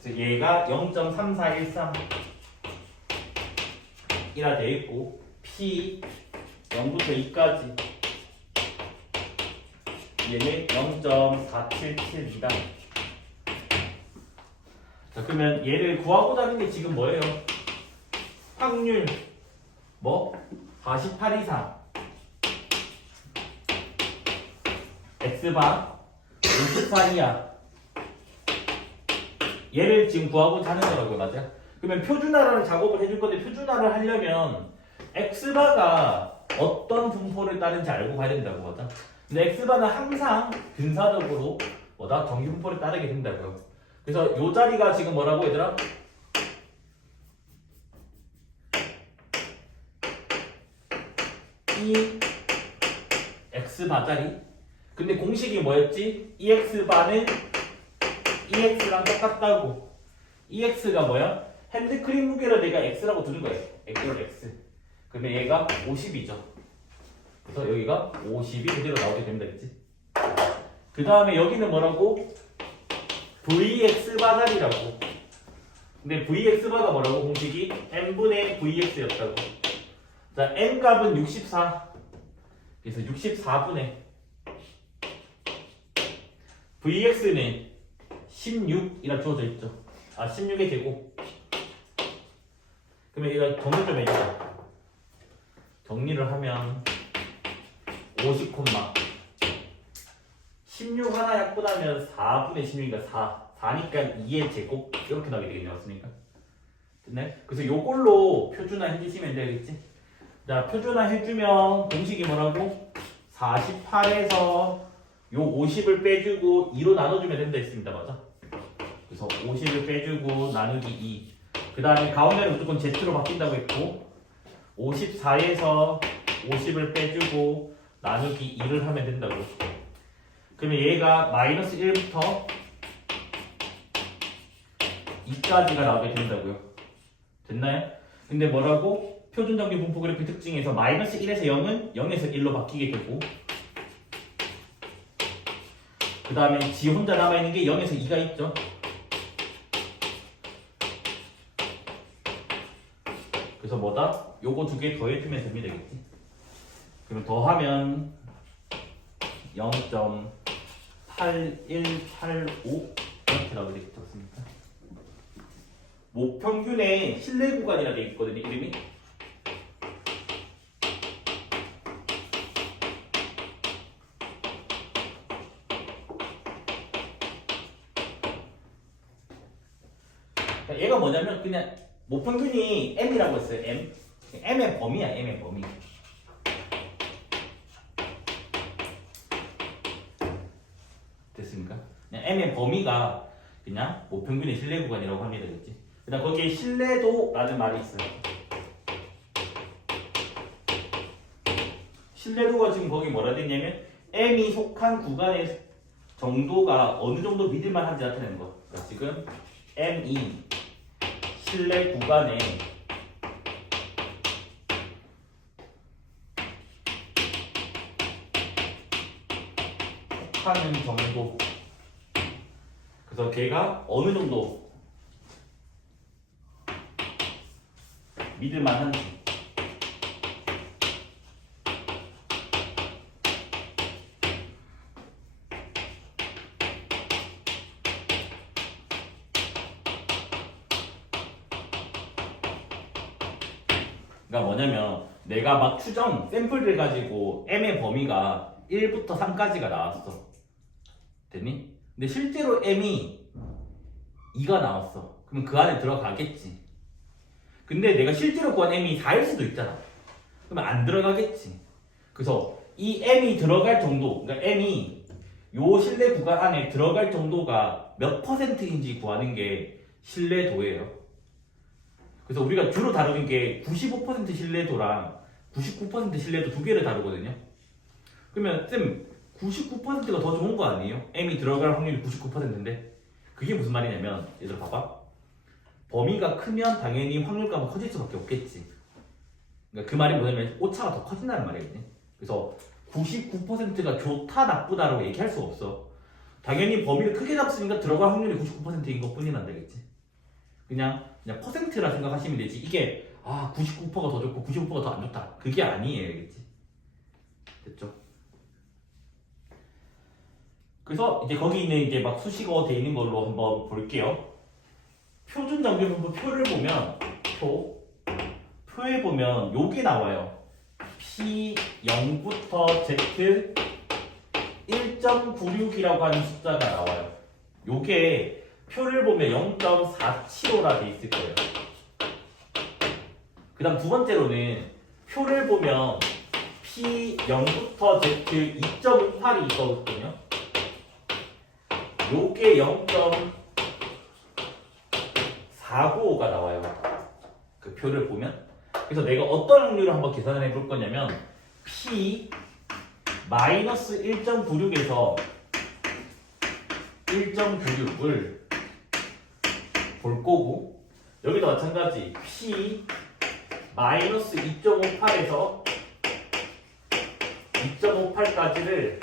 그래서 얘가 0.3413 이라 되어 있고 P 0부터 2까지 얘는 0.477이다. 자 그러면 얘를 구하고자 하는 게 지금 뭐예요? 확률 뭐? 48 이상 X바 54 이하 얘를 지금 구하고자 하는 거라고요. 맞아? 그러면 표준화라는 작업을 해줄 건데 표준화를 하려면 X바가 어떤 분포를 따르는지 알고 가야 된다고 맞아? 근데 X바는 항상 근사적으로 뭐다? 정기 분포를 따르게 된다고요. 그래서 요 자리가 지금 뭐라고 얘들아? 이 X바 자리 근데 공식이 뭐였지? EX바는 EX랑 똑같다고 EX가 뭐야? 핸드크림 무게를 내가 X라고 두는 거야 X 그러면 얘가 50이죠 그래서 여기가 50이 그대로 나오게 됩니다 그치? 그 다음에 여기는 뭐라고? VX바 자리라고 근데 VX바가 뭐라고 공식이? n분의 VX였다고 자 n값은 64 그래서 64분의 VX는 16이라 주어져 있죠 16의 제곱 그러면 이거 정리 좀 해주자 정리를 하면 50 콤마 16 하나 약분하면 4분의 16이니까 4니까 2의 제곱 이렇게 나오게 되겠네요 맞습니까? 됐나요? 그래서 요걸로 표준화 해주시면 되겠지 자 표준화 해주면 공식이 뭐라고? 48에서 요 50을 빼주고 2로 나눠주면 된다 했습니다 맞아? 그래서 50을 빼주고 나누기 2 그 다음에 가운데는 무조건 Z로 바뀐다고 했고 54에서 50을 빼주고 나누기 2를 하면 된다고 그러면 얘가 마이너스 1부터 2까지가 나오게 된다고요 됐나요? 근데 뭐라고? 표준정기 분포 그래프 특징에서 마이너스 1에서 0은 0에서 1로 바뀌게 되고 그 다음에 지 혼자 남아있는 게 0에서 2가 있죠 그래서 뭐다? 요거 두 개 더해주면 됩니다 되겠지? 그럼 더하면 0.8185 이렇게 나오게 되겠지 않습니까? 목평균의 실내 구간이라 되어 있거든요 이름이 얘가 뭐냐면 그냥 목평균이 m이라고 했어요 m의 범위야 m의 범위 됐습니까? 그냥 m의 범위가 그냥 목평균의 실내 구간이라고 합니다 그렇지? 그 다음 거기에 신뢰도라는 말이 있어요 신뢰도가 지금 거기 뭐라 되냐면 m이 속한 구간의 정도가 어느 정도 믿을만한지 나타내는 거 그러니까 지금 m이 실내 구간에 좋다는 정도. 그래서 걔가 어느 정도 믿을만한지. 그러니까 뭐냐면 내가 막 추정 샘플들 가지고 M의 범위가 1부터 3까지가 나왔어. 됐니? 근데 실제로 M이 2가 나왔어. 그럼 그 안에 들어가겠지. 근데 내가 실제로 구한 M이 4일 수도 있잖아. 그러면 안 들어가겠지. 그래서 이 M이 들어갈 정도, 그러니까 M이 요 신뢰 구간 안에 들어갈 정도가 몇 %인지 구하는 게 신뢰도예요. 그래서 우리가 주로 다루는 게 95% 신뢰도랑 99% 신뢰도 두 개를 다루거든요. 그러면 쌤 99%가 더 좋은 거 아니에요? M이 들어갈 확률이 99%인데 그게 무슨 말이냐면 얘들아 봐봐. 범위가 크면 당연히 확률값은 커질 수밖에 없겠지. 그러니까 그 말이 뭐냐면 오차가 더 커진다는 말이거든요. 그래서 99%가 좋다 나쁘다라고 얘기할 수 없어. 당연히 범위를 크게 잡으니까 들어갈 확률이 99%인 것 뿐이면 안 되겠지. 그냥 퍼센트라 생각하시면 되지. 이게 99%가 더 좋고 95%가 더 안 좋다. 그게 아니에요, 알겠지? 됐죠? 그래서 이제 거기 있는 이제 막 수식어 돼 있는 걸로 한번 볼게요. 표준 정규분포 표를 보면 표에 보면 요게 나와요. P 0부터 Z 1.96이라고 하는 숫자가 나와요. 요게 표를 보면 0.475라 돼 있을 거예요. 그 다음 두 번째로는 표를 보면 P 0부터 Z 2.58이 있거든요. 요게 0.495가 나와요. 그 표를 보면. 그래서 내가 어떤 확률을 한번 계산을 해볼 거냐면 P 마이너스 1.96에서 1.96을 볼 거고, 여기도 마찬가지 P 마이너스 2.58에서 2.58까지를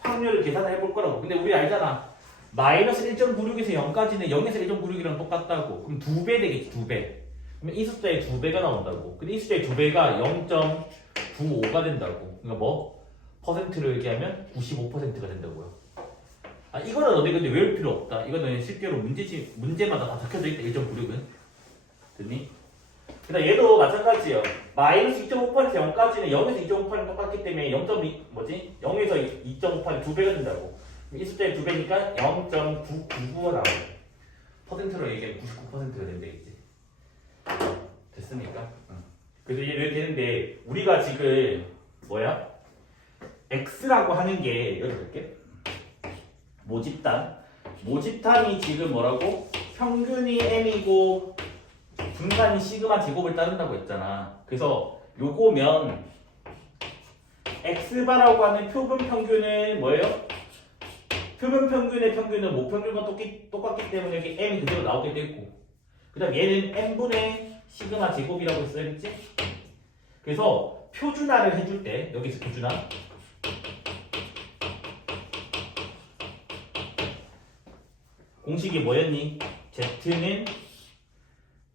확률을 계산해 볼 거라고. 근데 우리 알잖아. 마이너스 1.96에서 0까지는 0에서 1.96이랑 똑같다고. 그럼 2배 되겠지, 2배. 그러면 이 숫자의 2배가 나온다고. 근데 이 숫자의 2배가 0.95가 된다고. 그러니까 뭐? 퍼센트를 얘기하면 95%가 된다고요. 이거는 너네 근데 외울 필요 없다. 이거는 실제로 문제마다 다 적혀져 있다. 1.96은. 됐니? 그다음 얘도 마찬가지예요. 마이너스 2.58에서 0까지는 0에서 2.58은 똑같기 때문에 0에서 2.58이 2배가 된다고. 이 숫자의 2배니까 0.999가 나와요. 퍼센트로 얘기하면 99%가 된다겠지. 됐습니까? 그래서 이게 왜 되는데 우리가 지금 뭐야? X라고 하는 게 여기 볼게. 모집단이 지금 뭐라고? 평균이 M이고 분간이 시그마 제곱을 따른다고 했잖아. 그래서 요거면 X바라고 하는 표본 평균은 뭐예요? 표본 평균의 평균은 모평균과 똑같기 때문에 여기 M이 그대로 나오게 되고, 그 다음 얘는 M분의 시그마 제곱이라고 써야겠지? 그래서 표준화를 해줄 때 여기서 표준화 공식이 뭐였니? Z는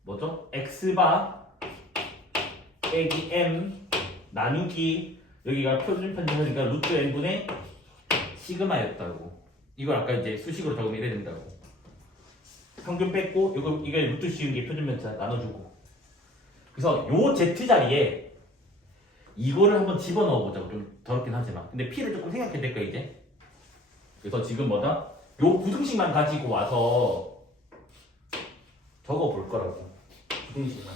뭐죠? X바 빼기 M 나누기 여기가 표준 편집하니까 루트 N분의 시그마였다고. 이걸 아까 이제 수식으로 적으면 이래야 된다고. 평균 뺐고 이게 루트 씌운 게 표준 편차 나눠주고. 그래서 요 Z 자리에 이거를 한번 집어넣어 보자고. 좀 더럽긴 하지만 근데 P를 조금 생각해야 될까 이제. 그래서 지금 뭐다? 요 부등식만 가지고 와서 적어 볼 거라고. 부등식만.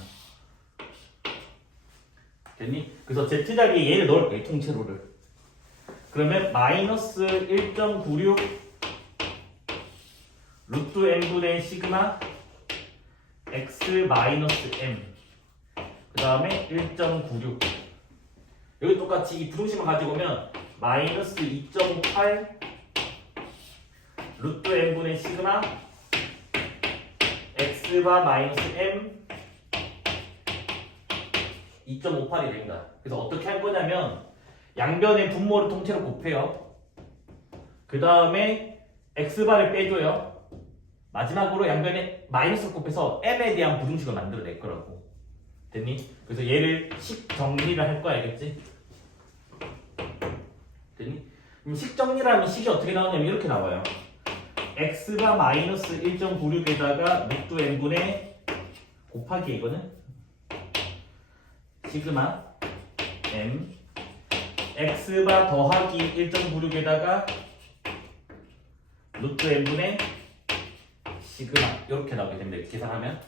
됐니? 그래서 Z 자리에 얘를 넣을 거야, 통째로를. 그러면 마이너스 1.96 루트 n분의 시그마 x 마이너스 m 그 다음에 1.96 여기 똑같이 이 부등식만 가지고 오면 마이너스 2.58 루트 n분의 시그마 x바 마이너스 m 2.58이 됩니다. 그래서 어떻게 할 거냐면 양변의 분모를 통째로 곱해요. 그 다음에 x바를 빼줘요. 마지막으로 양변에 마이너스 곱해서 m에 대한 부등식을 만들어낼 거라고. 됐니? 그래서 얘를 식 정리를 할 거야, 알겠지? 됐니? 그럼 식 정리를 하면 식이 어떻게 나오냐면 이렇게 나와요. x가 마이너스 1.96에다가 루트 n분의 곱하기 이거는 시그마 m x바 더하기 1.96에다가 루트 n분의 시그마 이렇게 나오게 됩니다. 계산하면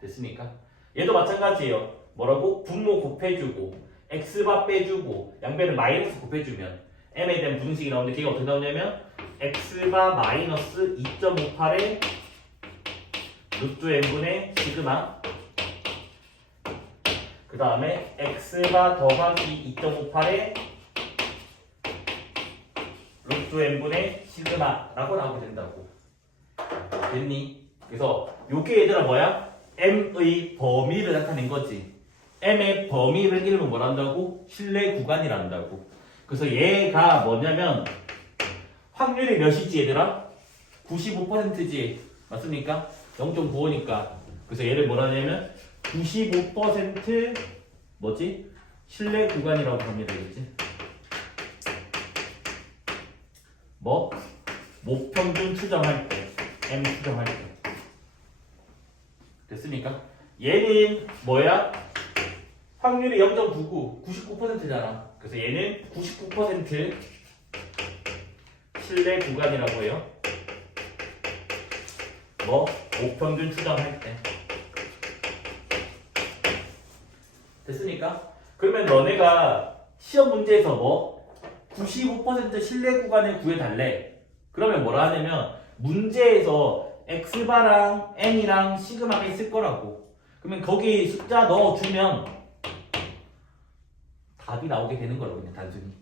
됐습니까? 얘도 마찬가지예요. 뭐라고? 분모 곱해주고 x바 빼주고 양변을 마이너스 곱해주면 m에 대한 분식이 나오는데 걔가 어떻게 나오냐면 x바 마이너스 2.58에 루트 n분의 시그마 그 다음에 x바 더하기 2.58에 루트 n분의 시그마라고 나오게 된다고. 됐니? 그래서 요게 얘들아 뭐야? m의 범위를 나타낸 거지. m의 범위를 이름은 뭐라 한다고? 실내 구간이란다고. 그래서 얘가 뭐냐면 확률이 몇이지 얘들아? 95%지. 맞습니까? 0.95니까. 그래서 얘를 뭐라 하냐면 95% 뭐지? 실내 구간이라고 합니다. 그렇지? 뭐? 모평균 추정할 때 M 추정할 때 됐습니까? 얘는 뭐야? 확률이 0.99 99%잖아. 그래서 얘는 99% 실내 구간이라고 해요. 뭐? 모평균 추정할 때 됐습니까? 그러면 너네가 시험 문제에서 뭐? 95% 실내 구간을 구해달래. 그러면 뭐라 하냐면 문제에서 x바랑 n이랑 시그마가 있을 거라고. 그러면 거기 숫자 넣어주면 답이 나오게 되는 거라고 그냥 단순히.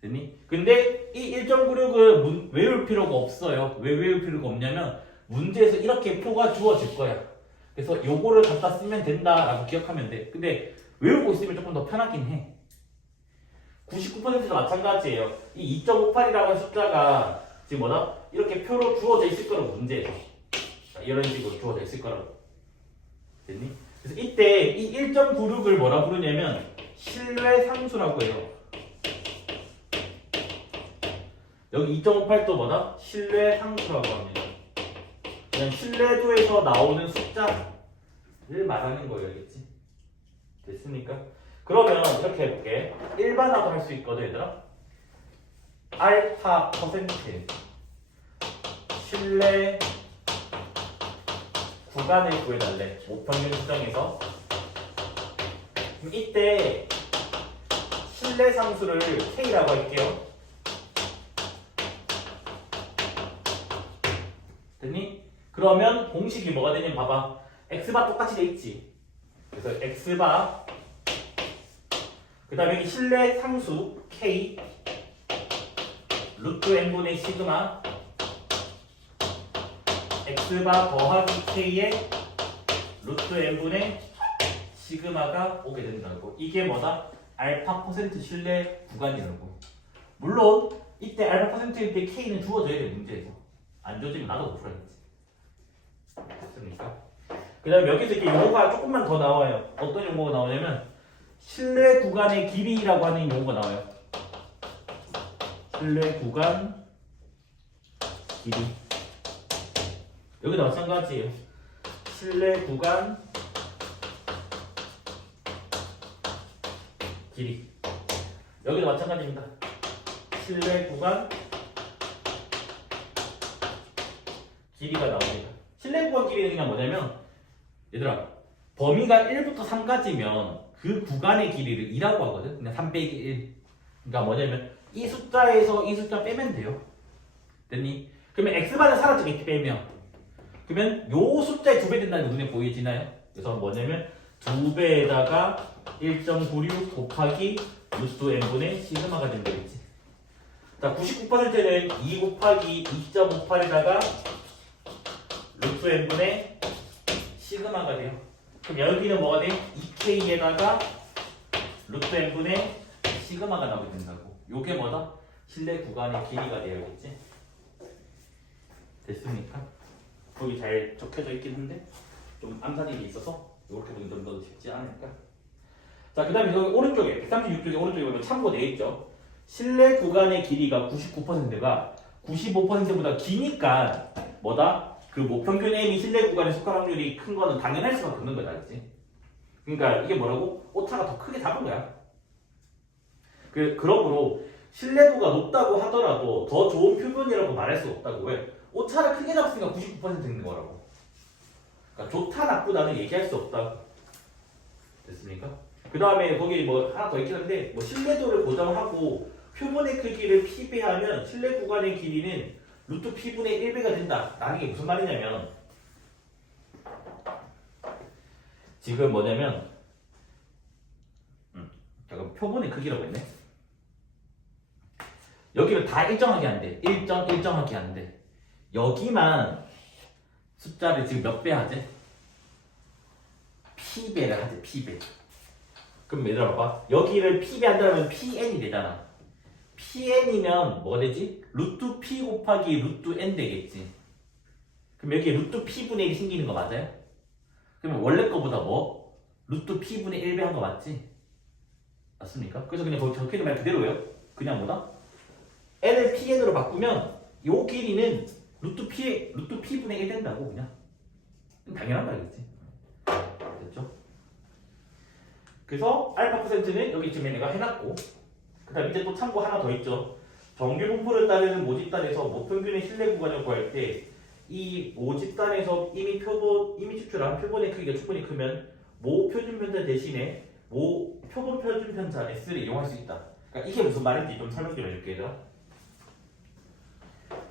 됐니? 근데 이 1.96을 외울 필요가 없어요. 왜 외울 필요가 없냐면 문제에서 이렇게 표가 주어질 거야. 그래서 요거를 갖다 쓰면 된다라고 기억하면 돼. 근데 외우고 있으면 조금 더 편하긴 해. 99%도 마찬가지예요. 이 2.58이라는 숫자가 지금 뭐다? 이렇게 표로 주어져 있을 거라고 문제에서. 이런 식으로 주어져 있을 거라고. 됐니? 그래서 이때 이 1.96을 뭐라 부르냐면 실외 상수라고 해요. 여기 2.58도 뭐다? 실외 상수라고 합니다. 그냥 실내도에서 나오는 숫자를 말하는 거예요. 알겠지? 됐습니까? 그러면 이렇게 해볼게. 일반화도 할 수 있거든 얘들아. 알파 퍼센트 실내 구간을 구해달래. 모평균 수정에서. 그럼 이때 실내 상수를 K라고 할게요. 됐니? 그러면 공식이 뭐가 되냐면 봐봐. X바 똑같이 돼 있지. 그래서 X바 그 다음에 여기 실내 상수 K 루트 n분의 시그마 x바 더하기 k의 루트 n분의 시그마가 오게 된다고. 이게 뭐다? 알파 퍼센트 실내 구간이라고. 물론 이때 알파 퍼센트일 때 k는 주어져야 돼. 문제에서 안 주어지면 나도 못 풀어야지. 됐습니까? 그 다음에 여기서 이렇게 용어가 조금만 더 나와요. 어떤 용어가 나오냐면 실내 구간의 길이라고 하는 용어가 나와요. 실내 구간 길이. 여기도 마찬가지예요. 실내 구간 길이. 여기도 마찬가지입니다. 실내 구간 길이가 나옵니다. 실내 구간 길이는 그냥 뭐냐면 얘들아 범위가 1부터 3까지면 그 구간의 길이를 2라고 하거든. 그냥 3 빼기 1. 그러니까 뭐냐면 이 숫자에서 이 숫자 빼면 돼요. 됐니? 그러면 x바는 사라지게 이렇게 빼면 그러면 요 숫자의 2배 된다는 게 눈에 보이지나요? 그래서 뭐냐면 2배에다가 1.96 곱하기 루트 n분의 시그마가 된다겠지. 자, 99%는 2 곱하기 2.58에다가 루트 n분의 시그마가 돼요. 그럼 여기는 뭐가 돼? 2k에다가 루트 n분의 시그마가 나오게 된다고. 요게 뭐다? 실내 구간의 길이가 되어야겠지. 됐습니까? 거기 잘 적혀져 있긴 한데 좀 암산이 있어서 이렇게 보기 좀 더 쉽지 않을까. 자, 그 다음에 여기 오른쪽에 136쪽에 오른쪽에 보면 참고되어 있죠. 실내 구간의 길이가 99%가 95%보다 기니까 뭐다? 그 뭐 평균 M이 실내 구간에 속할 확률이 큰 거는 당연할 수밖에 없는 거다, 알지? 그러니까 이게 뭐라고? 오차가 더 크게 잡은 거야. 그러므로 신뢰도가 높다고 하더라도 더 좋은 표본이라고 말할 수 없다고. 왜? 오차를 크게 잡았으니까 99% 있는 거라고. 그러니까 좋다 나쁘다는 얘기할 수 없다. 됐습니까? 그 다음에 거기 뭐 하나 더 있긴 한데 뭐 신뢰도를 고정하고 표본의 크기를 p배하면 실내 구간의 길이는 루트 p분의 1배가 된다. 라는 게 무슨 말이냐면 지금 뭐냐면 잠깐 표본의 크기라고 했네. 여기를 다 일정하게 안 돼. 일정하게 안 돼. 여기만 숫자를 지금 몇 배 하지? p배를 하지, p배. 그럼 얘들아 봐봐. 여기를 p배 한다면 pn이 되잖아. pn이면 뭐가 되지? 루트 p 곱하기 루트 n 되겠지. 그럼 여기에 루트 p분의 1이 생기는 거 맞아요? 그러면 원래 거보다 뭐? 루트 p분의 1배 한 거 맞지? 맞습니까? 그래서 그냥 거기 적혀있는 말 그대로예요. 그냥 뭐다? n을 pn으로 바꾸면 요 길이는 루트 p분의 1 된다고 그냥. 당연한 말이겠지. 됐죠? 그래서 알파 퍼센트는 여기 지금 내가 해놨고 그 다음 이제 또 참고 하나 더 있죠. 정규 분포를 따르는 모집단에서 모평균의 실내 구간을 구할 때 이 모집단에서 이미 추출한 표본의 크기가 충분히 크면 모 표준 편차 대신에 모 표본 표준 편차 S를 이용할 수 있다. 그러니까 이게 무슨 말인지 좀 설명 좀 해줄게 얘들아.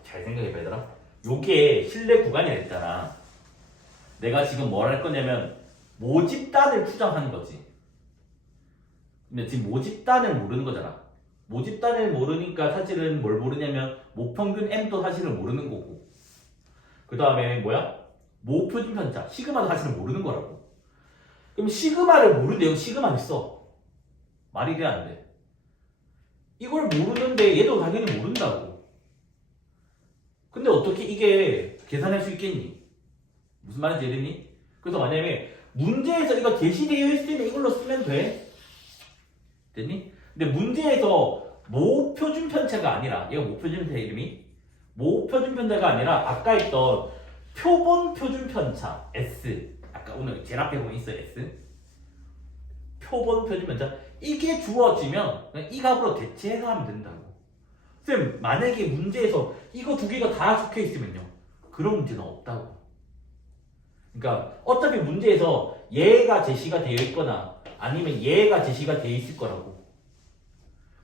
잘 생각해봐 얘들아. 요게 실내 구간이라 했잖아. 내가 지금 뭘 할 거냐면 모집단을 추정하는 거지. 근데 지금 모집단을 모르는 거잖아. 모집단을 모르니까 사실은 뭘 모르냐면 모평균 M도 사실은 모르는 거고 그 다음에 뭐야? 모표준 편차 시그마도 사실은 모르는 거라고. 그럼 시그마를 모르는데 여기 시그마를 써. 말이 돼 안 돼? 이걸 모르는데 얘도 당연히 모른다고. 근데 어떻게 이게 계산할 수 있겠니? 무슨 말인지 이해됐니? 그래서 만약에 문제에서 이거 제시되어 있을 때는 이걸로 쓰면 돼. 됐니? 근데 문제에서 모표준 편차가 아니라 얘가 모표준 편차 이름이 모표준 편차가 아니라 아까 했던 표본 표준 편차 S 아까 오늘 제일 앞에 보면 있어요 S 표본 표준 편차 이게 주어지면 그냥 이 값으로 대체해서 하면 된다고. 쌤 만약에 문제에서 이거 두 개가 다 적혀 있으면요 그런 문제는 없다고. 그러니까 어차피 문제에서 얘가 제시가 되어 있거나 아니면 얘가 제시가 되어 있을 거라고.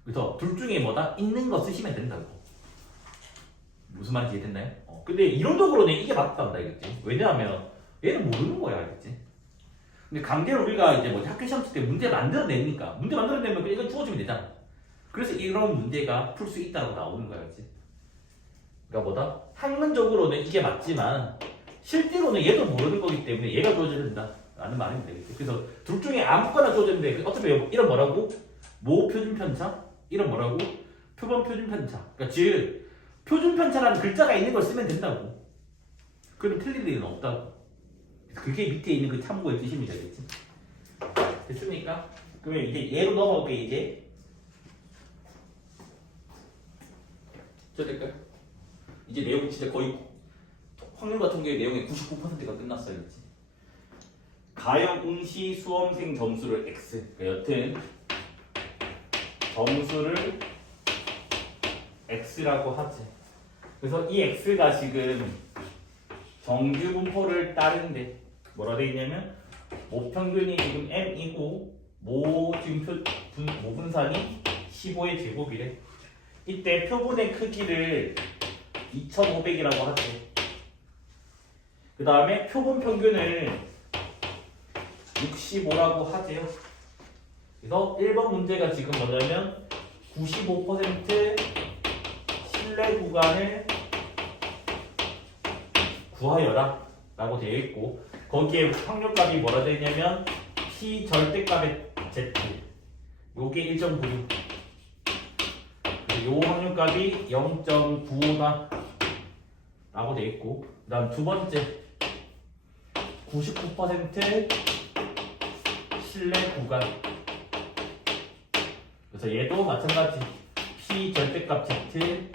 그래서 둘 중에 뭐다? 있는 거 쓰시면 된다고. 무슨 말인지 이해됐나요? 근데 이론적으로는 이게 맞단다 이겠지. 왜냐하면 얘는 모르는 거야 알겠지. 근데 강제로 우리가 이제 뭐 학교 시험 칠 때 문제 만들어내니까 문제 만들어내면 이건 주어지면 되잖아. 그래서 이런 문제가 풀 수 있다고 나오는 거야 알지. 그러니까 뭐다? 학문적으로는 이게 맞지만 실제로는 얘도 모르는 거기 때문에 얘가 주어져야 된다 라는 말이 되겠지. 그래서 둘 중에 아무거나 주어졌는데 어차피 이런 뭐라고? 모표준 편차? 이런 뭐라고? 표본 표준 편차. 그러니까 즉 표준 편차라는 글자가 있는 걸 쓰면 된다고. 그럼 틀릴 일은 없다고. 그게 밑에 있는 그 참고의 뜻입니 되겠지. 됐습니까? 그러면 이제 얘로 넘어갈게 이제. 저 될까요? 이제 내용 진짜 거의 확률과 통계 내용의 99%가 끝났어요. 그렇지? 가형 응시 수험생 점수를 X. 그러니까 여튼 점수를 X라고 하지. 그래서 이 X가 지금 정규 분포를 따르는데 뭐라 되어 있냐면 모평균이 지금 M이고 모분산이 15의 제곱이래. 이때 표본의 크기를 2500이라고 하지. 그 다음에 표본 평균을 65라고 하세요. 그래서 1번 문제가 지금 뭐냐면 95% 실내 구간을 구하여라 라고 되어 있고 거기에 확률값이 뭐라 되어 있냐면 P 절대값의 Z 요게 1.96. 요 확률값이 0.95다 라고 돼 있고, 그 다음 두 번째 99% 신뢰 구간. 그래서 얘도 마찬가지 P 절대값 Z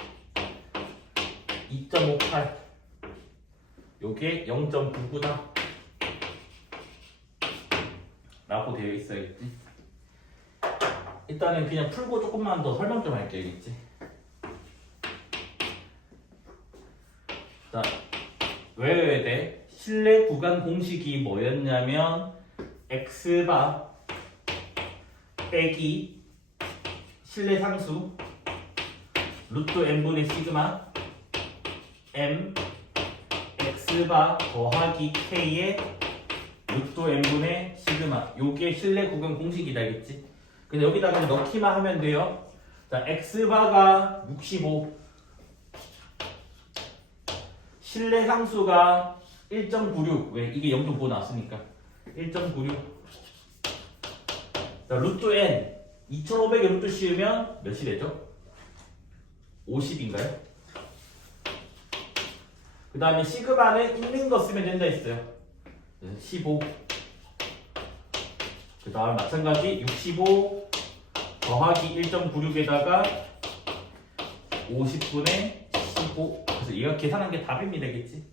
2.58 요게 0.99다 라고 되어 있어야겠지. 일단은 그냥 풀고 조금만 더 설명 좀 할게요. 있지. 자, 외워야 돼. 신뢰 구간 공식이 뭐였냐면 x바 빼기 신뢰 상수 루트 n분의 시그마 m x바 더하기 k의 루트 n분의 시그마. 요게 신뢰 구간 공식이다, 알겠지? 근데 여기다가 넣기만 하면 돼요. 자, x바가 65, 신뢰 상수가 1.96. 왜? 이게 0.9 나왔으니까 1.96. 자, 루트 n 2500에 루트 씌우면 몇이 되죠? 50인가요? 그 다음에 시그마는 있는 거 쓰면 된다 했어요. 15. 그 다음 마찬가지 65 더하기 1.96에다가 50분의 15. 그래서 이거 계산한 게 답입니다, 되겠지?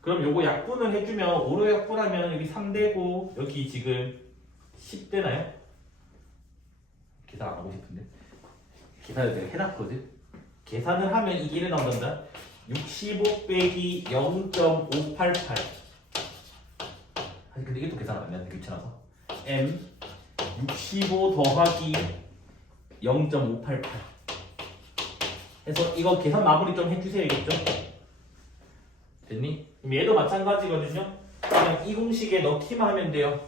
그럼 요거 약분을 해주면 5로 약분하면 여기 3되고 여기 지금 10 되나요? 계산 안 하고 싶은데 계산을 내가 해놨거든. 계산을 하면 이게 이래 나온단다. 65 빼기 0.588. 아니 근데 이게 또 계산 안 되는데 귀찮아서. M 65 더하기 0.588 해서 이거 계산 마무리 좀 해주셔야겠죠? 됐니? 그럼 얘도 마찬가지거든요. 그냥 이 공식에 넣기만 하면 돼요.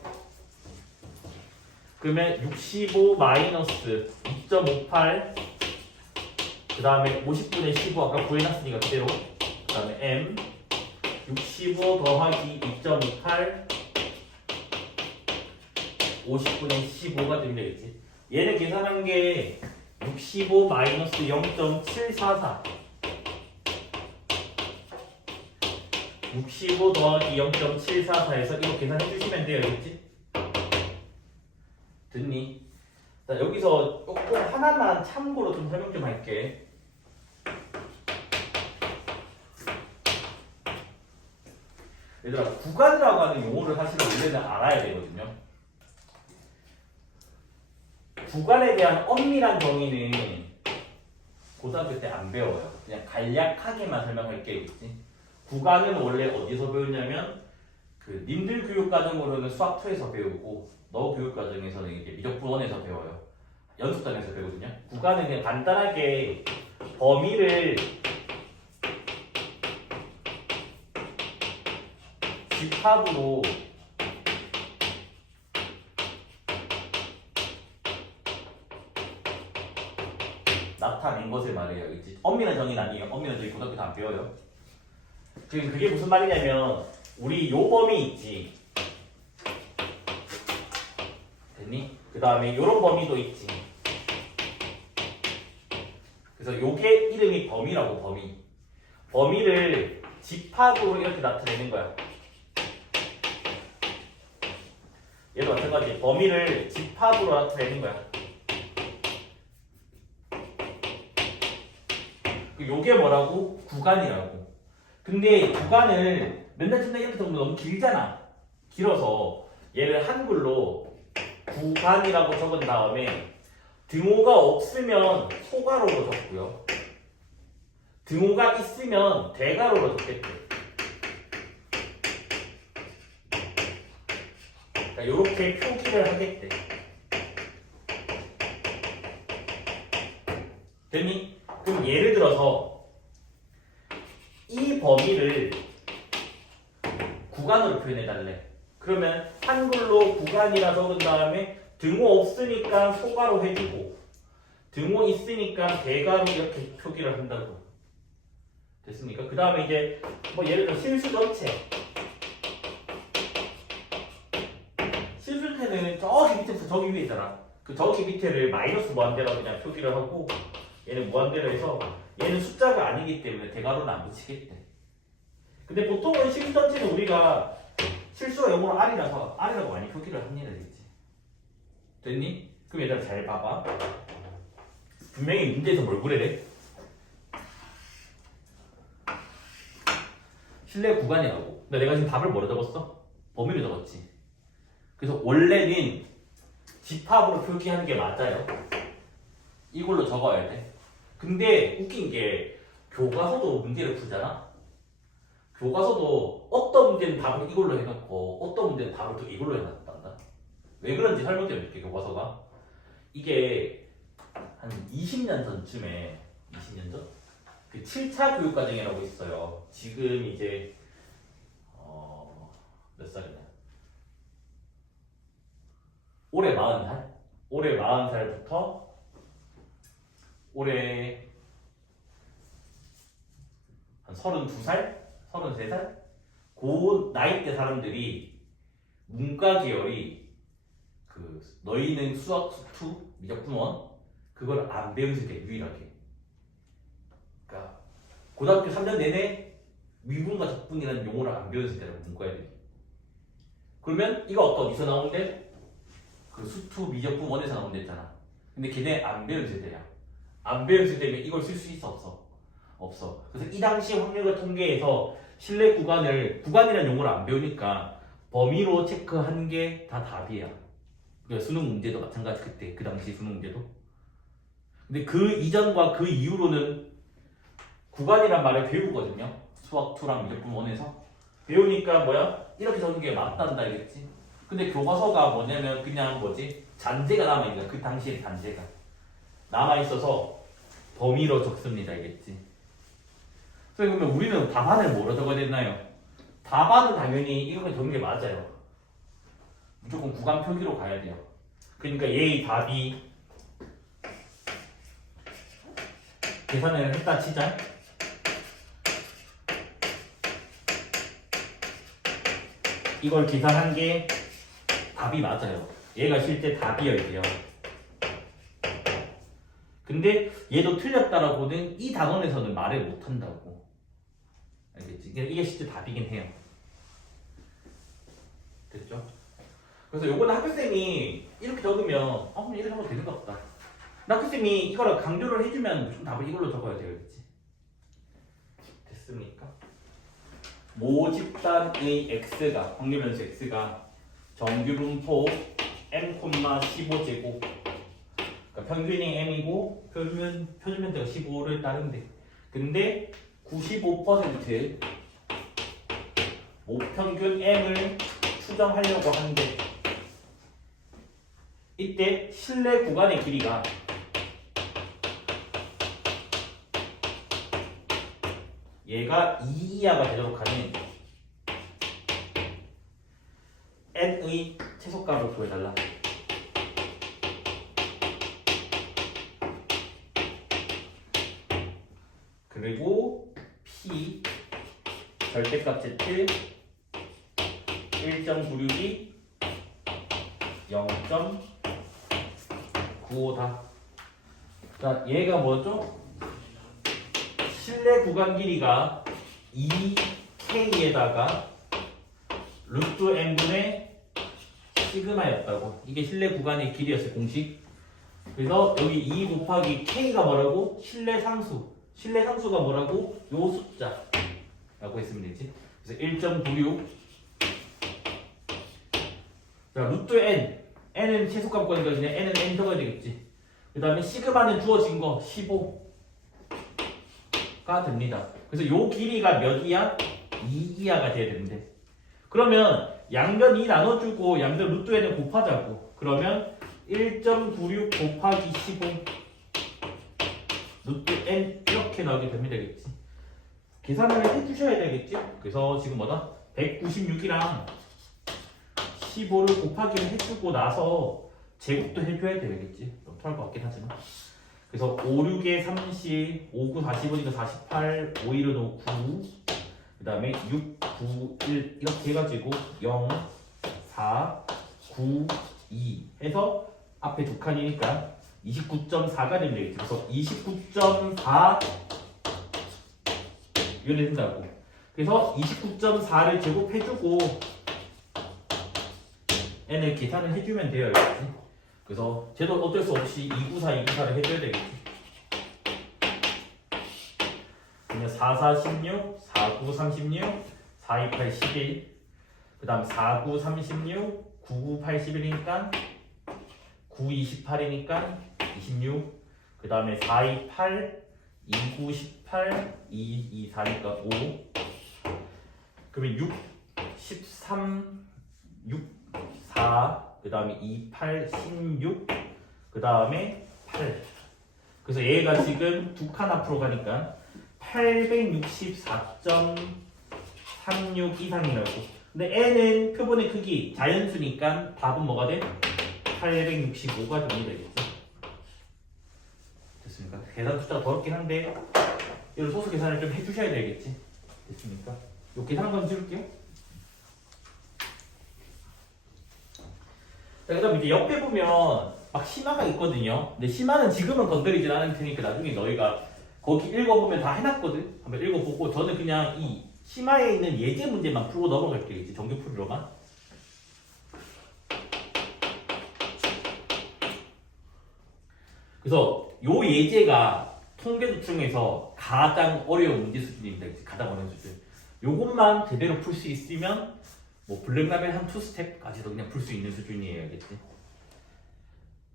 그러면 65 마이너스 2.58 그 다음에 50분의 15 아까 구해놨으니까 그대로 그 다음에 M 65 더하기 2.58 50분의 15가 되면 되겠지. 얘를 계산한 게 65 마이너스 0.744 65 더하기 0.744에서 이거 계산해 주시면 돼요. 알겠지? 듣니? 자, 여기서 조금 하나만 참고로 좀 설명 좀 할게. 얘들아, 구간이라고 하는 용어를 사실은 원래는 알아야 되거든요. 구간에 대한 엄밀한 정의는 고등학교 때 안 배워요. 그냥 간략하게만 설명할게. 있지? 구간은 원래 어디서 배우냐면 그 님들 교육과정으로는 수학2에서 배우고 너 교육과정에서는 이제 미적분원에서 배워요. 연습단에서 배우거든요. 구간은 그냥 간단하게 범위를 집합으로 나타낸 것을 말해요. 그치? 엄밀한 정의는 아니에요. 엄밀한 정의 고등학교 다 안 배워요. 그게 무슨 말이냐면 우리 요 범위 있지. 됐니? 그 다음에 요런 범위도 있지. 그래서 요게 이름이 범위라고. 범위. 범위를 집합으로 이렇게 나타내는 거야. 얘도 마찬가지. 범위를 집합으로 나타내는 거야. 요게 뭐라고? 구간이라고. 근데 구간을 맨날 쓴다 이렇게 적으면 너무 길잖아. 길어서 얘를 한글로 구간이라고 적은 다음에 등호가 없으면 소가로로 적고요. 등호가 있으면 대가로로 적겠대. 그러니까 이렇게 표기를 하겠대. 됐니? 그럼 예를 들어서 이 범위를 구간으로 표현해달래. 그러면 한글로 구간이라 적은 다음에 등호 없으니까 소가로 해주고 등호 있으니까 대가로 이렇게 표기를 한다고. 됐습니까? 그 다음에 이제 뭐 예를 들어 실수 전체. 실수태는 저기 밑에서 저기 위에 있잖아. 그 저기 밑에를 마이너스 무한대라고 그냥 표기를 하고 얘는 무한대로 해서 얘는 숫자가 아니기 때문에 대괄호는 안 붙이겠대. 근데 보통은 식 전체는 우리가 실수가 영어로 R이라서 R이라고 많이 표기를 합니다. 알겠지? 됐니? 그럼 얘들아 잘 봐봐. 분명히 문제에서 뭘 그래래? 실내 구간이라고. 근데 내가 지금 답을 뭐로 적었어? 범위로 적었지. 그래서 원래는 집합으로 표기하는 게 맞아요. 이걸로 적어야 돼. 근데 웃긴 게 교과서도 문제를 풀잖아. 교과서도 어떤 문제는 답을 이걸로 해놓고 어떤 문제는 답을 또 이걸로 해놨단다. 왜 그런지 설명드릴게. 교과서가 이게 한 20년 전쯤에 20년 전? 그 7차 교육과정이라고 있어요. 지금 이제 몇 살이냐? 올해 40살? 올해 40살부터 올해 한 32살? 33살? 그 나이대 사람들이 문과 계열이 그 너희는 수학 수투 미적분원 그걸 안 배우실 때 유일하게. 그러니까 고등학교 3년 내내 미분과 적분이라는 용어를 안 배우실 때라고 문과애들이. 그러면 이거 어디서 나오는데? 그 수투 미적분 원에서 나오는 데 있잖아. 근데 걔네 안 배운 세대야. 안 배운 세대면 이걸 쓸 수 있어 없어? 없어. 그래서 이 당시 확률과 통계에서 실내 구간이라는 용어를 안 배우니까 범위로 체크한 게 다 답이야. 그러니까 수능 문제도 마찬가지. 그때 그 당시 수능 문제도. 근데 그 이전과 그 이후로는 구간이란 말을 배우거든요. 수학 2랑 미적분 1에서 배우니까 뭐야? 이렇게 적는 게 맞단다 알겠지? 근데 교과서가 뭐냐면 그냥 뭐지? 잔재가 남아있는 거야. 그 당시에 잔재가 남아있어서 범위로 적습니다. 알겠지? 그러면 우리는 답안을 뭐로 적어야 되나요? 답안은 당연히 이렇게 적는 게 맞아요. 무조건 구간 표기로 가야 돼요. 그러니까 얘의 답이 계산을 했다 치자. 이걸 계산한 게 답이 맞아요. 얘가 실제 답이어야 돼요. 근데 얘도 틀렸다라고는 이 단원에서는 말을 못한다고. 알겠지? 이게 실제 답이긴 해요. 됐죠? 그래서 요거는 학교쌤이 이렇게 적으면 그럼 이렇게 적어도 되는 것 같다. 학교쌤이 이거를 강조를 해주면 무조건 답을 이걸로 적어야 되겠지. 됐습니까? 모집단의 x가 확률변수 x가 정규분포 m,15제곱 그러니까 평균이 m이고 표준면제가 15를 따른대. 근데 95% 모평균 m을 추정하려고 하는데 이때 실내 구간의 길이가 얘가 2 이하가 되도록 하는 n의 최소값을 구해달라. 그리고 p 절대값 z 1.96이 0.95다. 자, 얘가 뭐죠? 실내 구간 길이가 2k에다가 루트 n분의 시그마였다고. 이게 실내 구간의 길이였어요. 공식. 그래서 여기 2 곱하기 k가 뭐라고? 실내 상수. 실내 상수가 뭐라고? 요 숫자라고 했으면 되지. 그래서 1.96. 자, 루트 n은 최소값 구하는 거지. n은 n 적어야 되겠지. 그 다음에 시그마는 주어진 거 15가 됩니다. 그래서 요 길이가 몇 이하? 2 이하가 돼야 되는데. 그러면 양변 2 나눠주고 양변 루트 n을 곱하자고. 그러면 1.96 곱하기 15 루트 n 이렇게 나오게 되면 되겠지. 계산을 해주셔야 되겠지. 그래서 지금 뭐다? 196이랑 15를 곱하기를 해주고 나서 제곱도 해줘야 되겠지. 좀 털 것 같긴 하지만. 그래서 5, 6에 30, 5, 9, 45니까 48, 5, 1은 9, 그 다음에 6, 9, 1 이렇게 해가지고 0, 4, 9, 2 해서 앞에 두 칸이니까 29.4가 되면 되겠지. 그래서 29.4 이렇게 된다고. 그래서 29.4를 제곱해주고 n을 계산을 해주면 돼요. 이렇게. 그래서 쟤도 어쩔 수 없이 294를 해줘야 되겠지. 그냥 44, 16, 49, 36, 428, 11. 그 다음 49, 36, 99, 81이니까 9, 28이니까 26. 그 다음에 428, 29, 18, 2, 24니까 5. 그러면 6, 13, 6, 4. 그 다음에 28, 16. 그 다음에 8. 그래서 얘가 지금 두 칸 앞으로 가니까 864.36 이상이라고. 근데 n은 표본의 크기 자연수니까 답은 뭐가 돼? 865가 되겠지. 됐습니까? 계산 숫자가 더럽긴 한데 이런 소수 계산을 좀 해주셔야 되겠지. 됐습니까? 요 계산 한번 해줄게요. 자, 그 다음 이제 옆에 보면 막 심화가 있거든요. 근데 심화는 지금은 건드리진 않을 테니까 나중에 너희가 거기 읽어보면 다 해놨거든. 한번 읽어보고 저는 그냥 이 심화에 있는 예제 문제만 풀고 넘어갈게요. 이제 정규풀이로만. 그래서 요 예제가 통계수 중에서 가장 어려운 문제 수준입니다. 가장 어려운 수준. 요것만 제대로 풀 수 있으면 뭐 블랙라벨 한 2스텝까지도 그냥 풀 수 있는 수준이에요. 알겠지?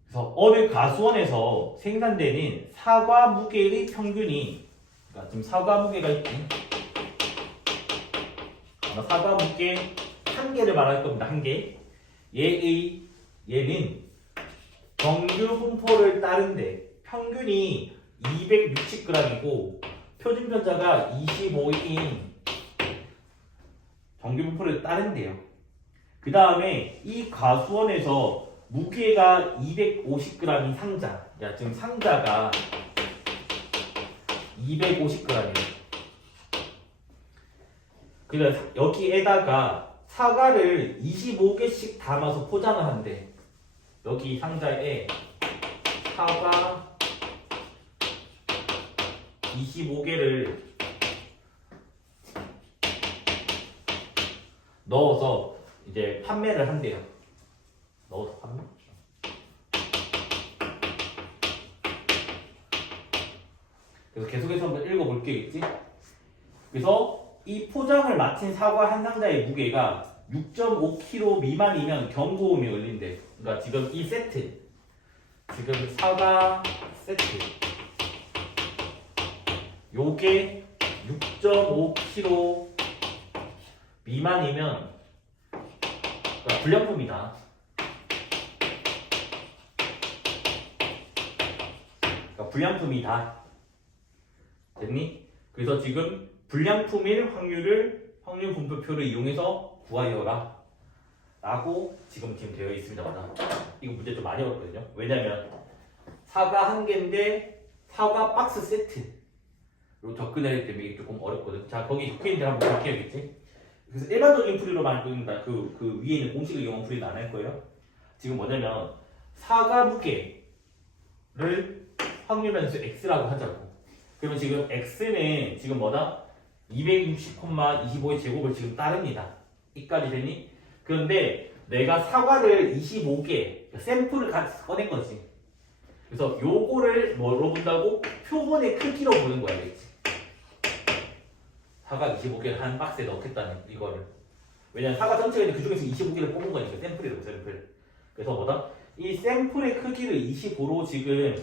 그래서 어느 가수원에서 생산되는 사과 무게의 평균이, 그러니까 지금 사과 무게가 있지. 아마 사과 무게 한 개를 말할 겁니다. 한 개. 얘는 정규 분포를 따른데 평균이 260g이고 표준 편차가 25인 정규 분포를 따른대요. 그 다음에 이 가수원에서 무게가 250g인 상자. 야, 지금 상자가 250g이에요. 그래서 여기에다가 사과를 25개씩 담아서 포장을 한대. 여기 상자에 사과 25개를 넣어서 이제 판매를 한대요. 넣어서 판매? 그래서 계속해서 한번 읽어볼게요. 그래서 이 포장을 마친 사과 한 상자의 무게가 6.5kg 미만이면 경고음이 울린대. 그러니까 지금 이 세트, 지금 사과 세트, 요게 6.5kg 미만이면 그러니까 불량품이다. 그러니까 불량품이다. 됐니? 그래서 지금 불량품일 확률 분포표를 이용해서 구하여라 라고 지금 되어 있습니다. 이거 문제 좀 많이 어렵거든요. 왜냐면 사과 한 개인데 사과 박스 세트로 접근해야 되기 때문에 이게 조금 어렵거든. 자, 거기 적혀있는 대로 한번 볼게요. 그래서 일반적인 풀이로만 끄는다. 그 위에 있는 공식을 이용한 풀이는 안 할 거예요. 지금 뭐냐면 사과 무게를 확률 변수 x라고 하자고. 그러면 지금 x는 지금 뭐다? 260,25의 제곱을 지금 따릅니다. 이까지 되니? 그런데 내가 사과를 25개 샘플을 꺼낸 거지. 그래서 요거를 뭐로 본다고? 표본의 크기로 보는 거야. 알겠지? 사과 25개를 한 박스에 넣겠다는 이거를. 왜냐면 사과 전체가 있는데 그 중에서 25개를 뽑은 거니까 샘플이라고 샘플. 그래서 뭐다? 이 샘플의 크기를 25로 지금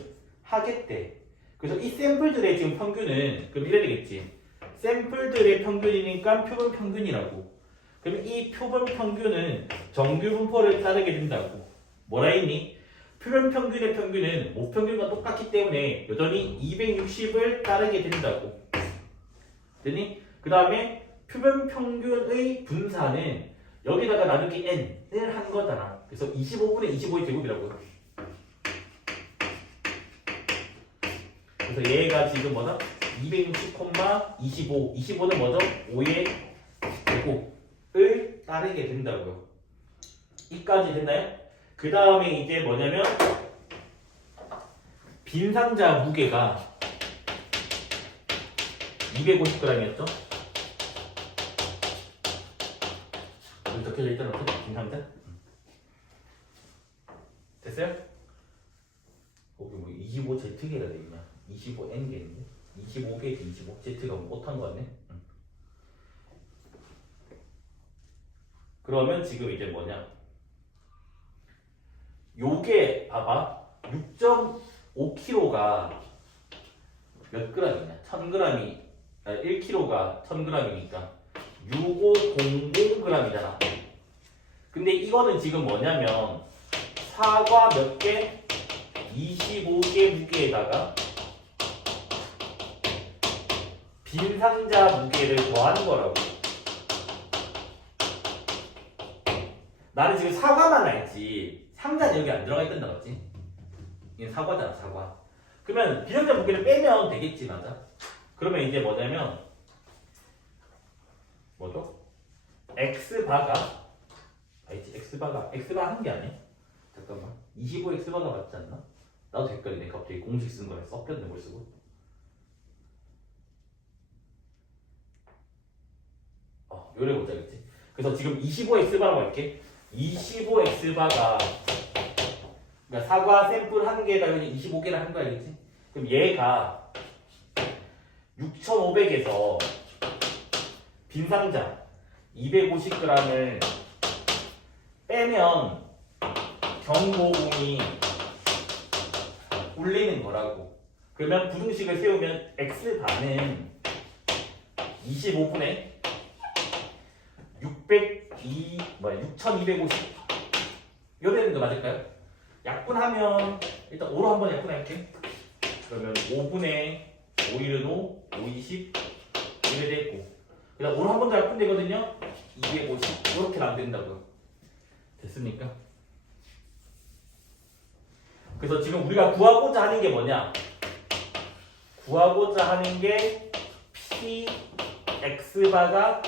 하겠대. 그래서 이 샘플들의 지금 평균은 그럼 이래 되겠지. 샘플들의 평균이니까 표본 평균이라고. 그럼 이 표본 평균은 정규 분포를 따르게 된다고. 뭐라 했니? 표본 평균의 평균은 모평균과 똑같기 때문에 여전히 260을 따르게 된다고. 됐니? 그 다음에 표본 평균의 분산은 여기다가 나누기 n을 한 거잖아. 그래서 25분의 25의 제곱이라고. 그래서 얘가 지금 뭐다? 260,25. 25는 뭐죠? 5의 제곱을 따르게 된다고요. 이까지 됐나요? 그 다음에 이제 뭐냐면 빈 상자 무게가 250g이었죠? 여기 적혀져 있잖아, 빈 상자. 됐어요? 거기 뭐 25Z개가 되있냐? 25N개인데? 25개 25 Z가 뭐 못한 거 같네? 응. 그러면 지금 이제 뭐냐? 요게 봐봐 6.5kg가 몇 g이냐? 1000g이 1kg가 1000g이니까 6500g이잖아. 근데 이거는 지금 뭐냐면 사과 몇 개? 25개 무게에다가 빈 상자 무게를 더하는 거라고. 나는 지금 사과만 알지 상자는 여기 안 들어가 있단다 맞지? 이게 사과잖아 사과. 그러면 빈 상자 무게를 빼면 되겠지 맞아? 그러면 이제 뭐냐면 뭐죠? X바가 알지? X바가 한 게 아니야? 잠깐만 25X바가 맞지 않나? 나도 헷갈리네 갑자기 공식 쓴 거랑 섞였네 뭘 쓰고. 요래 보자겠지. 그래서 지금 25X바라고 할게. 25X바가 그러니까 사과 샘플 한 개에다가 25개를 한 거 알겠지? 그럼 얘가 6,500에서 빈 상자 250g을 빼면 경고음이 울리는 거라고. 그러면 부등식을 세우면 X반은 25분의 6250 요래는 거 맞을까요? 약분하면 일단 5로 한번 약분할게. 그러면 5분의 5일은 5, 520 이래 됐고 그 다음 5로 한 번 더 약분되거든요. 250 이렇게 나온다고요. 됐습니까? 그래서 지금 우리가 구하고자 하는 게 뭐냐? 구하고자 하는 게 PX바가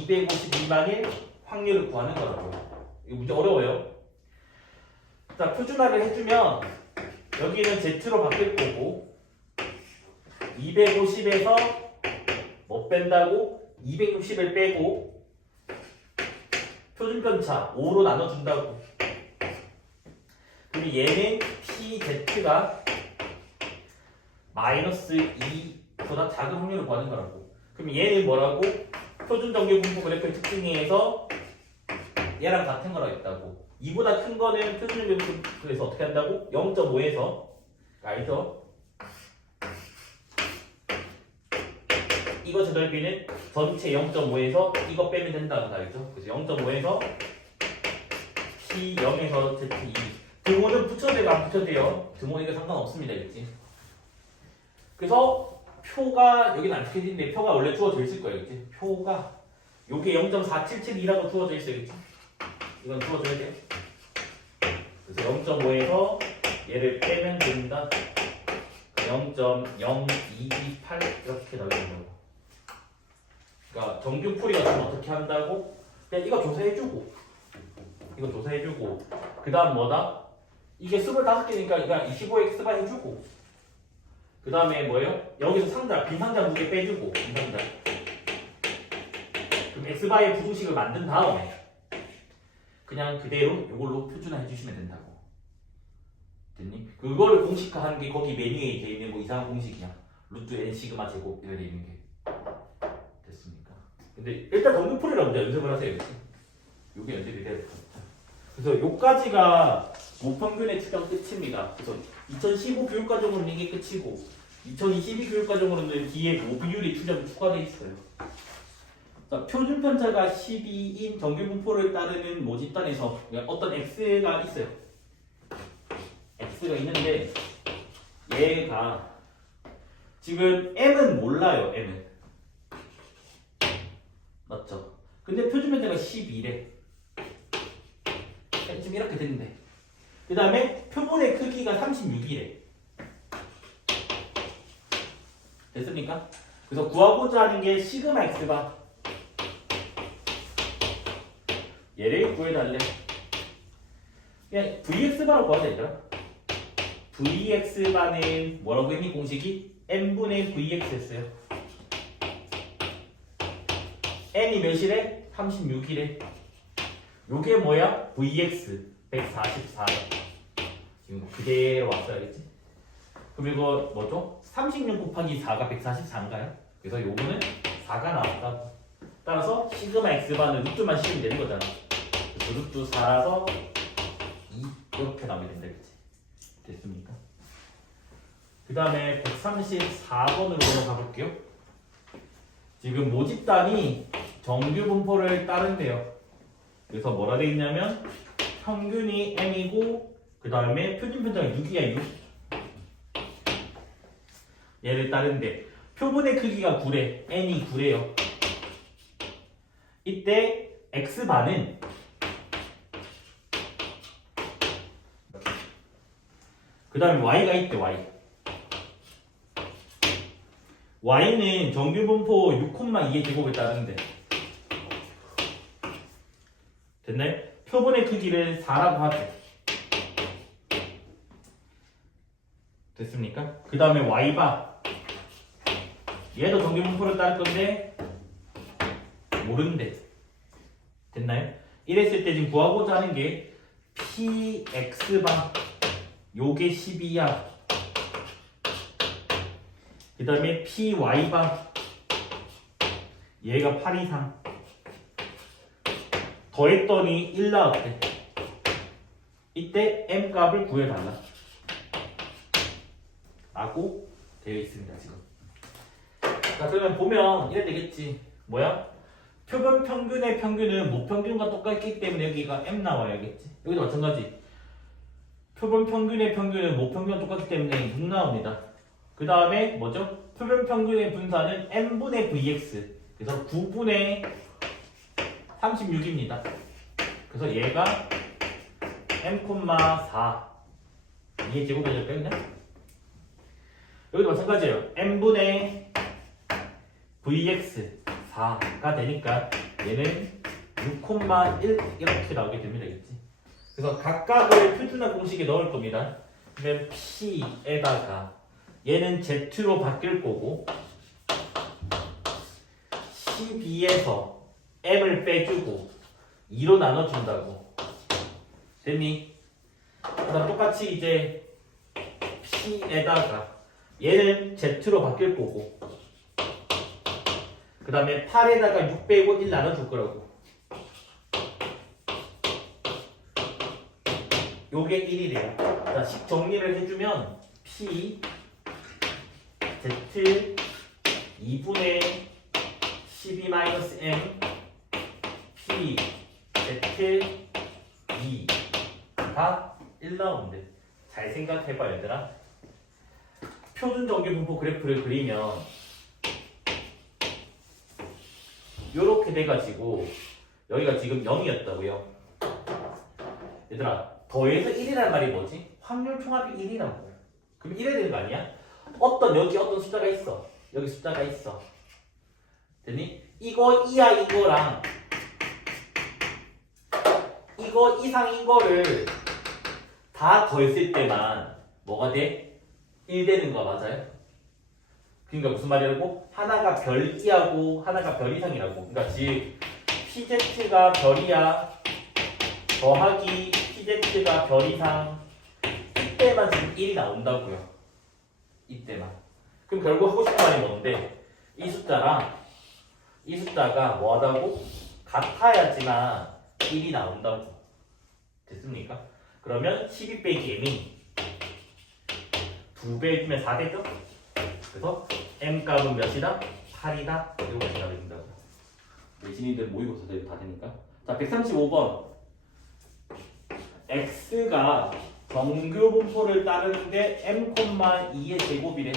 250 미만일 확률을 구하는 거라고요. 이거 문제 어려워요. 자, 표준화를 해주면 여기는 Z로 바뀔 거고 250에서 뭐 뺀다고? 260을 빼고 표준편차 5로 나눠준다고. 그리고 얘는 PZ가 마이너스 2보다 작은 확률을 구하는 거라고. 그럼 얘는 뭐라고? 표준정규분포 그래프의 특징에서 얘랑 같은 거라고 했다고. 2보다 큰 거는 표준정규분포에서 어떻게 한다고? 0.5에서 알죠? 이거 제넓이는 전체 0.5에서 이거 빼면 된다는 거 알죠? 그래서 0.5에서 P0에서 Z2 등호는 붙여도 되고 안 붙여도 돼요. 등호니까 상관없습니다. 그렇지? 그래서 표가 여기는 안 적혀있는데 표가 원래 주어져 있을 거예요. 그치? 표가 요게 0.4772라고 주어져 있어요. 그치? 이건 주어져야 돼요. 그래서 0.5에서 얘를 빼면 됩니다. 0.0228 이렇게 나오는 거고. 그러니까 정규풀이 같은 건 어떻게 한다고? 그냥 이거 조사해주고 이거 조사해주고 그 다음 뭐다? 이게 25개니까 이거 25X바 해주고 그 다음에 뭐예요? 여기서 상자, 빈 상자 무게 빼주고 빈 상자. 그럼 X바의 부등식을 만든 다음에 그냥 그대로 이걸로 표준화 해주시면 된다고. 됐니? 그거를 공식화하는 게 거기 메뉴에 돼 있는 뭐 이상한 공식이야. 루트 n 시그마 제곱 이렇게 돼 있는 게. 됐습니까? 근데 일단 정규풀이라 먼저 연습을 하세요. 요게 연습이 돼야 될 것 같아요. 그래서 요까지가 모평균의 측정 끝입니다. 그래서 2015 교육과정으로는 이게 끝이고 2022 교육과정으로는 뒤에 모비율이 추가되어 있어요. 자, 표준편차가 12인 정규분포를 따르는 모집단에서 어떤 X가 있어요. X가 있는데 얘가 지금 M은 몰라요. M은 맞죠? 근데 표준편차가 12래. 지금 이렇게 됐는데 그 다음에 표본의 크기가 36이래. 됐습니까? 그래서 구하고자 하는 게 시그마 X바 얘를 구해달래. 그냥 VX바로 구하자 얘들아. VX반은 뭐라고 했니? 공식이 n분의 VX였어요. n이 몇이래? 36이래. 요게 뭐야? VX 144래. 지금 그대로 왔어야겠지? 그럼 이거 뭐죠? 36 곱하기 4가 144인가요? 그래서 요거는 4가 나왔다고. 따라서 시그마 x반은 루트만 씌우면 되는 거잖아. 그래서 루트 4라서 2 이렇게 나오게 된다, 그치? 됐습니까? 그 다음에 134번으로 넘어가 볼게요. 지금 모집단이 정규 분포를 따른대요. 그래서 뭐라 돼 있냐면 평균이 m이고 그 다음에 표준 편차가 6이야 6. 얘를 따른데 표본의 크기가 9래. n이 9래요. 이때 x반은 그 다음에 y가 있대. y는 정규 분포 6,2의 제곱을 따르는데 됐나요? 표본의 크기를 4라고 하죠. 됐습니까? 그 다음에 y바 얘도 정규 분포를 따를 건데 모르는데 됐나요? 이랬을 때 지금 구하고자 하는 게 px방 요게 12야. 그 다음에 py방 얘가 8 이상 더했더니 1 나왔대. 이때 m 값을 구해달라 라고 되어 있습니다. 지금 자 그러면 보면 이래 되겠지. 뭐야? 표본 평균의 평균은 모평균과 똑같기 때문에 여기가 m 나와야겠지. 여기도 마찬가지. 표본 평균의 평균은 모평균과 똑같기 때문에 6 나옵니다. 그 다음에 뭐죠? 표본 평균의 분산은 n분의 vx. 그래서 9분의 36입니다. 그래서 얘가 m,4 2의 제곱이 될까요? 그냥? 여기도 마찬가지예요. n분의 vx 4가 되니까 얘는 6,1 이렇게 나오게 됩니다. 그치? 그래서 각각을 표준화 공식에 넣을 겁니다. 그러면 p에다가 얘는 z로 바뀔 거고 12에서 m을 빼주고 2로 나눠준다고. 됐니? 그다음 똑같이 이제 p에다가 얘는 z로 바뀔 거고 그 다음에 8에다가 6 빼고 1 나눠줄 거라고. 요게 1이래요. 자, 식 정리를 해주면 p z 2분의 12-m p z 2가 1 나오는데 잘 생각해봐 얘들아. 표준 정규 분포 그래프를 그리면 요렇게 돼가지고 여기가 지금 0이었다고요. 얘들아 더해서 1이란 말이 뭐지? 확률 총합이 1이라고. 그럼 1해야 되는 거 아니야? 여기 어떤 숫자가 있어. 여기 숫자가 있어. 됐니? 이거 이하 이거랑 이거 이상인 거를 다 더했을 때만 뭐가 돼? 1 되는 거 맞아요? 그러니까 무슨 말이라고? 하나가 별 이하고 하나가 별 이상이라고. 그러니까 즉 pz가 별이야 더하기 pz가 별 이상 이때만 지금 1이 나온다고요. 이때만. 그럼 결국 하고 싶은 말이 뭔데? 이 숫자랑 이 숫자가 뭐하다고? 같아야지만 1이 나온다고. 됐습니까? 그러면 12 빼기 m이 2배 해주면 4 되죠? 그래서 m 값은 몇이다? 8이다. 이렇게 된다고. 외신이들 모의고사 다 되니까. 자, 135번. x가 정규 분포를 따르는데 m,2의 제곱이래.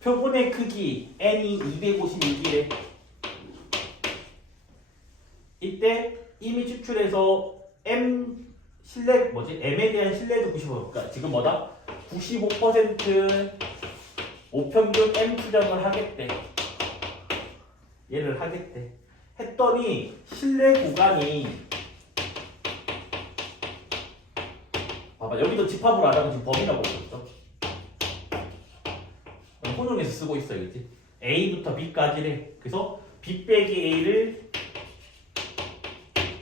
표본의 크기 n이 256이래. 이때 이미 추출해서 m에 대한 신뢰도 95. 그러니까 지금 뭐다? 95% 모평균 m 추정을 하겠대. 얘를 하겠대. 했더니 신뢰 구간이 봐봐 봐봐 여기도 집합으로 안 하고 지금 범위라고 있었죠. 혼용해서 쓰고 있어요, 그치? A부터 B까지래. 그래서 B 빼기 A를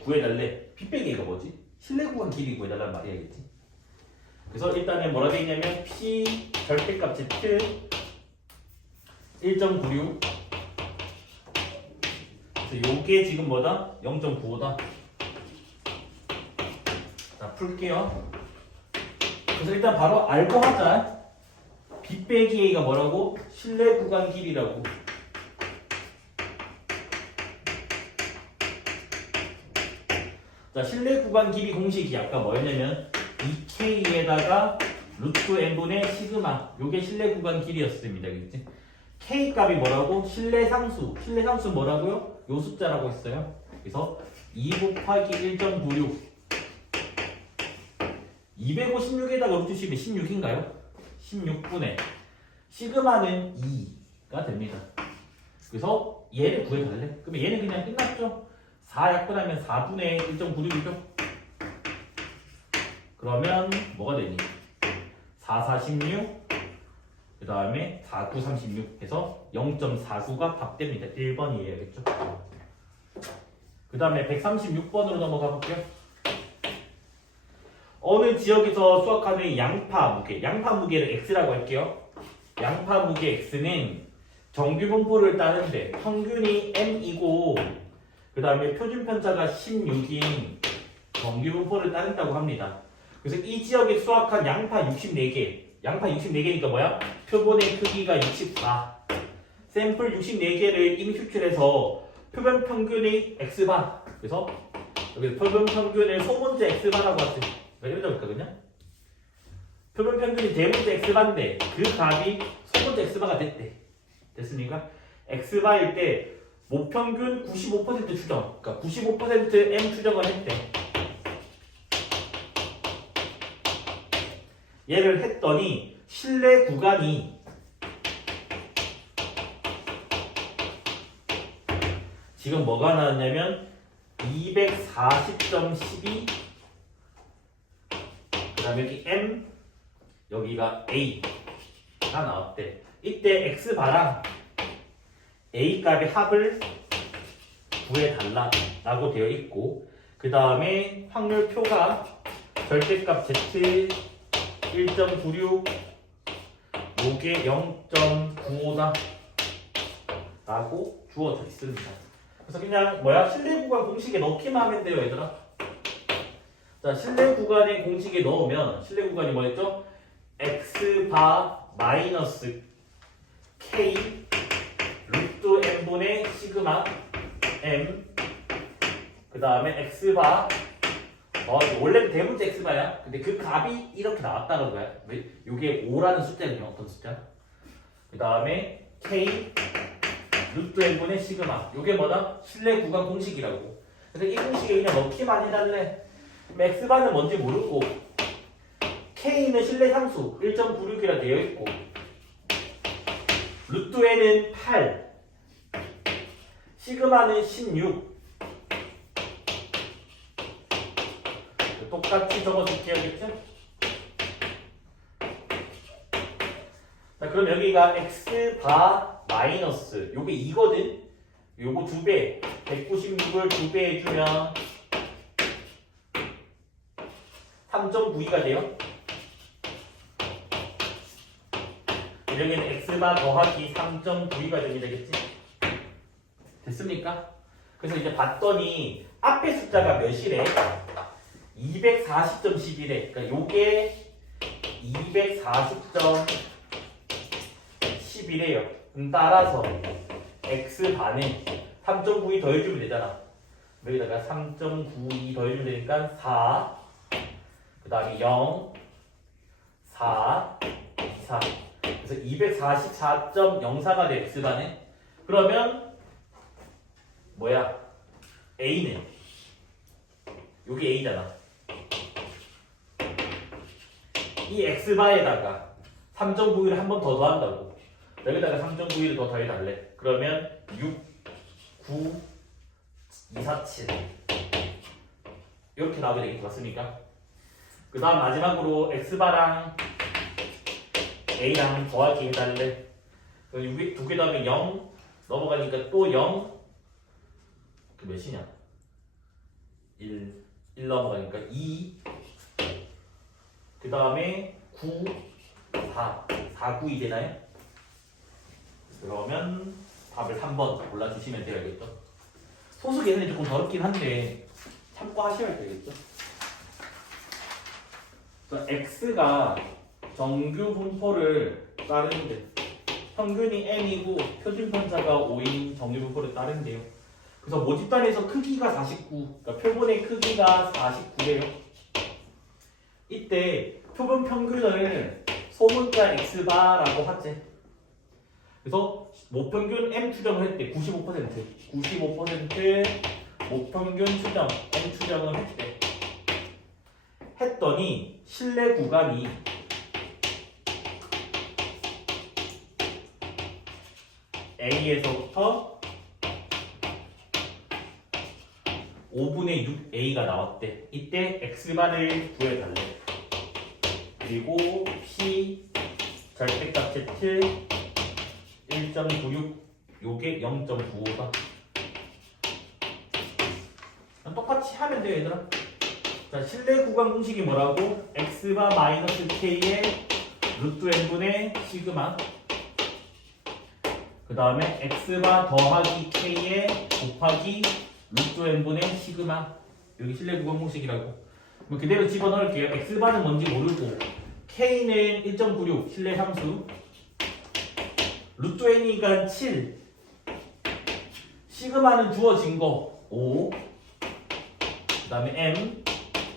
구해달래. B 빼기 A가 뭐지? 실내 구간 길이 구해달라는 말이야겠지? 그래서 일단은 뭐라 돼 있냐면 P 절대값 Z 1.96. 그래서 요게 지금 뭐다? 0.95다. 자, 풀게요. 그래서 일단 바로 알고 하자. B 빼기 A가 뭐라고? 실내 구간 길이라고. 자, 실내 구간 길이 공식이 아까 뭐였냐면 2K에다가 루트 n분의 시그마. 요게 실내 구간 길이였습니다. 그치? K 값이 뭐라고? 실내 상수. 실내 상수 뭐라고요? 요 숫자라고 했어요. 그래서 2 곱하기 1.96. 256에다가 루트 10이 16인가요? 16분의 시그마는 2가 됩니다. 그래서 얘를 구해달래. 그러면 얘는 그냥 끝났죠? 4 약분하면 4분의 1.96이죠? 그러면 뭐가 되니? 4, 46, 그 다음에 4, 9, 36 해서 0.49가 답됩니다. 1번이에요겠죠? 그 다음에 136번으로 넘어가 볼게요. 어느 지역에서 수확하는 양파 무게, 양파 무게를 x라고 할게요. 양파 무게 x는 정규 분포를 따는데 평균이 m이고 그 다음에 표준 편차가 16인 정규 분포를 따른다고 합니다. 그래서 이 지역에 수확한 양파 64개, 양파 64개니까 뭐야? 표본의 크기가 64. 샘플 64개를 이미 추출해서 표본 평균의 x바. 그래서 여기 표본 평균을 소문자 x바라고 하죠. 왜 이러다 볼까 그냥? 표본 평균이 대문자 x바인데 그 값이 소문자 x바가 됐대. 됐습니까? x바일 때 모평균 95% 추정, 그러니까 95% m 추정을 했대. 얘를 했더니 실내 구간이 지금 뭐가 나왔냐면 240.12 그 다음에 여기 M 여기가 A가 나왔대. 이때 X바랑 A 값의 합을 구해달라 라고 되어 있고 그 다음에 확률표가 절대값 Z 1.96 요게 0.95다 라고 주어져 있습니다. 그래서 그냥 뭐야? 실내 구간 공식에 넣기만 하면 돼요 얘들아. 자, 실내 구간의 공식에 넣으면 실내 구간이 뭐였죠? x바 마이너스 k 루트 n분의 시그마 m 그 다음에 x바 원래 대문자 x바야. 근데 그 값이 이렇게 나왔다는 거야. 왜? 이게 5라는 숫자거든요. 어떤 숫자? 그 다음에 k 루트 n분의 시그마. 이게 뭐다? 실내 구간 공식이라고. 그래서 이 공식에 그냥 넣기만 해달래. x바는 뭔지 모르고 k는 실내 상수 1.96이라 되어 있고 루트 n은 8 시그마는 16 똑같이 적어줄게요. 알겠죠? 자, 그럼 여기가 x바 마이너스 요게 2거든? 요거 2배 196을 2배 해주면 3.92가 돼요. 여기는 x바 더하기 3.92가 됩니다. 겠지? 됐습니까? 그래서 이제 봤더니 앞에 숫자가 몇이래? 240.11에 그러니까 요게 240.11이에요. 따라서 x반은 3.92 더해주면 되잖아. 여기다가 3.92 더해주면 되니까 4 그 다음에 0 4 4 그래서 244.04가 돼 x반은. 그러면 뭐야? a는 요게 a잖아. 이 x바에다가 3.91을 한 번 더 더한다고. 여기다가 3.91을 더 더해달래. 그러면 6, 9, 2, 4, 7 이렇게 나오게 되겠지. 맞습니까? 그 다음 마지막으로 x바랑 a랑 더하기 해달래. 여기 두 개 다음에 0 넘어가니까 또 0. 그 몇이냐? 1 넘어가니까 2. 그 다음에 9 4 9이 되나요? 그러면 답을 3번 골라주시면 되겠죠. 소수 계산이 조금 더럽긴 한데 참고하셔야 되겠죠. x가 정규 분포를 따르는데 평균이 n이고 표준 편차가 5인 정규 분포를 따른대요. 그래서 모집단에서 크기가 49, 그러니까 표본의 크기가 49예요. 이때 표본 평균을 소문자 x바라고 하지. 그래서 모평균 m 추정을 했대. 95% 모평균 추정 m 추정을 했대. 했더니 실내 구간이 A에서부터 5분의 6A가 나왔대. 이때 X반을 구해달래. 그리고 P 절대값 Z 1.96 요게 0.95다. 똑같이 하면 돼요 얘들아. 자, 실내 구간 공식이 뭐라고? X바 마이너스 K의 루트 n분의 시그마, 그 다음에 X바 더하기 K의 곱하기 루트 n분의 시그마. 여기 실내 구간 공식이라고. 그대로 집어넣을게요. X바는 뭔지 모르고 K는 1.96 실내 함수, 루트 n이니까 7, 시그마는 주어진 거 5, 그 다음에 m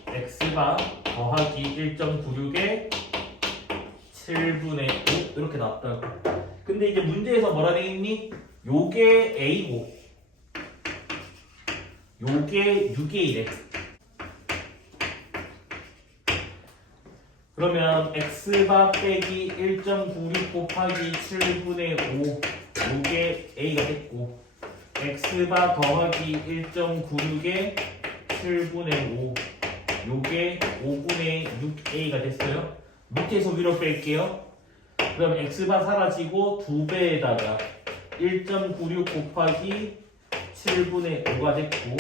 x바 더하기 1.96에 7분의 5 이렇게 나왔다고. 근데 이제 문제에서 뭐라 되어있니? 요게 a고 요게 6이래. 그러면 x바 빼기 1.96 곱하기 7분의 5 요게 a가 됐고, x바 더하기 1.96에 7분의 5 요게 5분의 6a가 됐어요. 밑에서 위로 뺄게요. 그럼 x바 사라지고 2배에다가 1.96 곱하기 7분의 5가 됐고,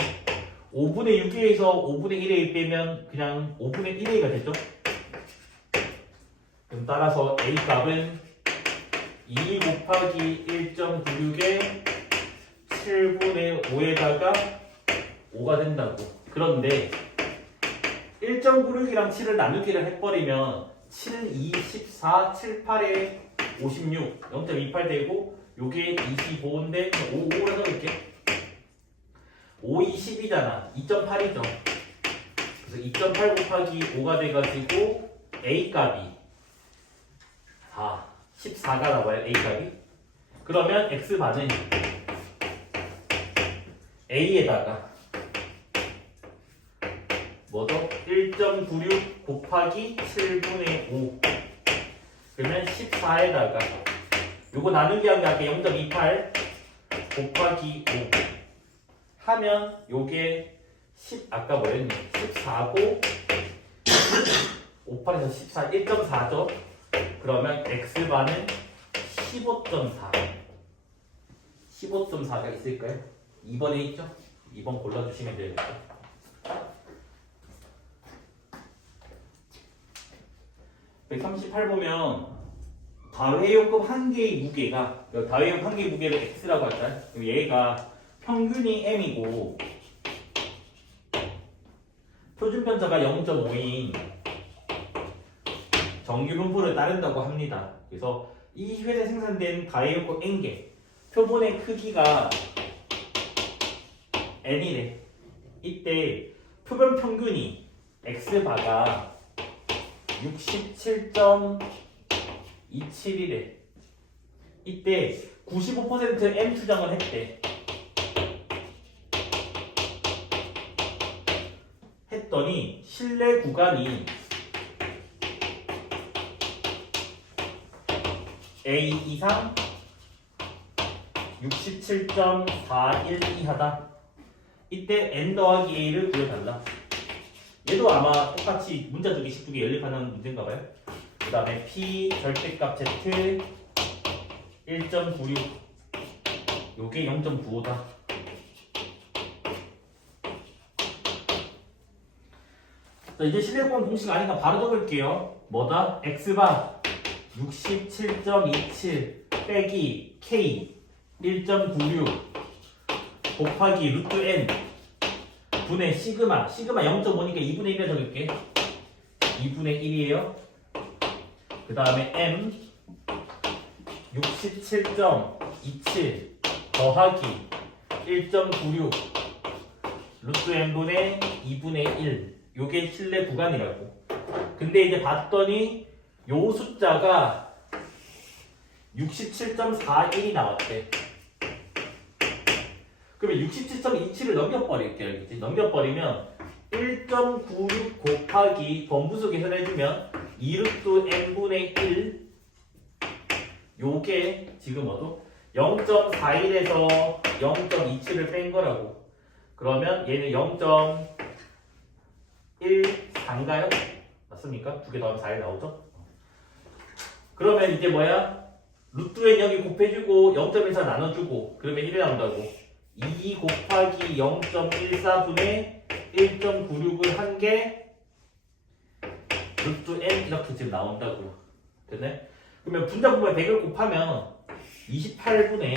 5분의 6a에서 5분의 1a 빼면 그냥 5분의 1a가 됐죠. 그럼 따라서 a 값은 2 곱하기 1.96에 7분의 5에다가 5가 된다고. 그런데 1.96이랑 7을 나누기를 해버리면 7, 2, 14, 7, 8에 56, 0.28 되고 요게 25인데 5를 넣을게. 5, 20이잖아. 2.8이죠. 그래서 2.8 곱하기 5가 돼가지고 A 값이 14가 나와요. A 값이. 그러면 X반은 A에다가 뭐죠? 1.96 곱하기 7분의 5 그러면 14에다가 요거 나누기 한 게 아까 0.28 곱하기 5 하면 요게 10 아까 뭐였니? 14고 58에서 14 1.4죠? 그러면 X반은 15.4 15.4가 있을까요? 2번에 있죠? 2번 골라주시면 되겠죠? 138 보면 다회용급 한 개의 무게가, 다회용급 한 개의 무게를 x라고 할까요? 얘가 평균이 m이고 표준 편차가 0.5인 정규 분포를 따른다고 합니다. 그래서 이 회사에 생산된 다회용급 n개 표본의 크기가 n이래. 이때 표본 평균이 x바가 67.27이래. 이때 95% M 추정을 했대. 했더니 실내 구간이 A 이상 67.412 하다. 이때 N 더하기 A를 구해달라. 얘도 아마 똑같이 문자 두 개씩 두 개 연립하는 문제인가 봐요. 그 다음에 P 절대값 Z 1.96 요게 0.95다. 자, 이제 실내공원 공식 아니까 바로 적을게요. 뭐다? X바 67.27 빼기 K 1.96 곱하기 루트 N 분의 시그마 0.5니까 2분의 1에 적을게. 2분의 1이에요. 그 다음에 M 67.27 더하기 1.96 루트 N분의 2분의 1 요게 실내 구간이라고. 근데 이제 봤더니 요 숫자가 67.41이 나왔대. 그러면 67.27을 넘겨버릴게요. 알겠지? 넘겨버리면 1.96 곱하기 번부수 계산해주면 2루트 n분의 1 요게 지금 뭐도 0.41에서 0.27을 뺀 거라고. 그러면 얘는 0.14인가요? 맞습니까? 두 개 더하면 4이 나오죠? 그러면 이제 뭐야? 루트에 여기 곱해주고 0.14 나눠주고 그러면 1이 나온다고. 2 곱하기 0.14분의 1.96을 한 게 루트 n 이렇게 지금 나온다고. 됐네? 그러면 분자분모에 100을 곱하면 28분의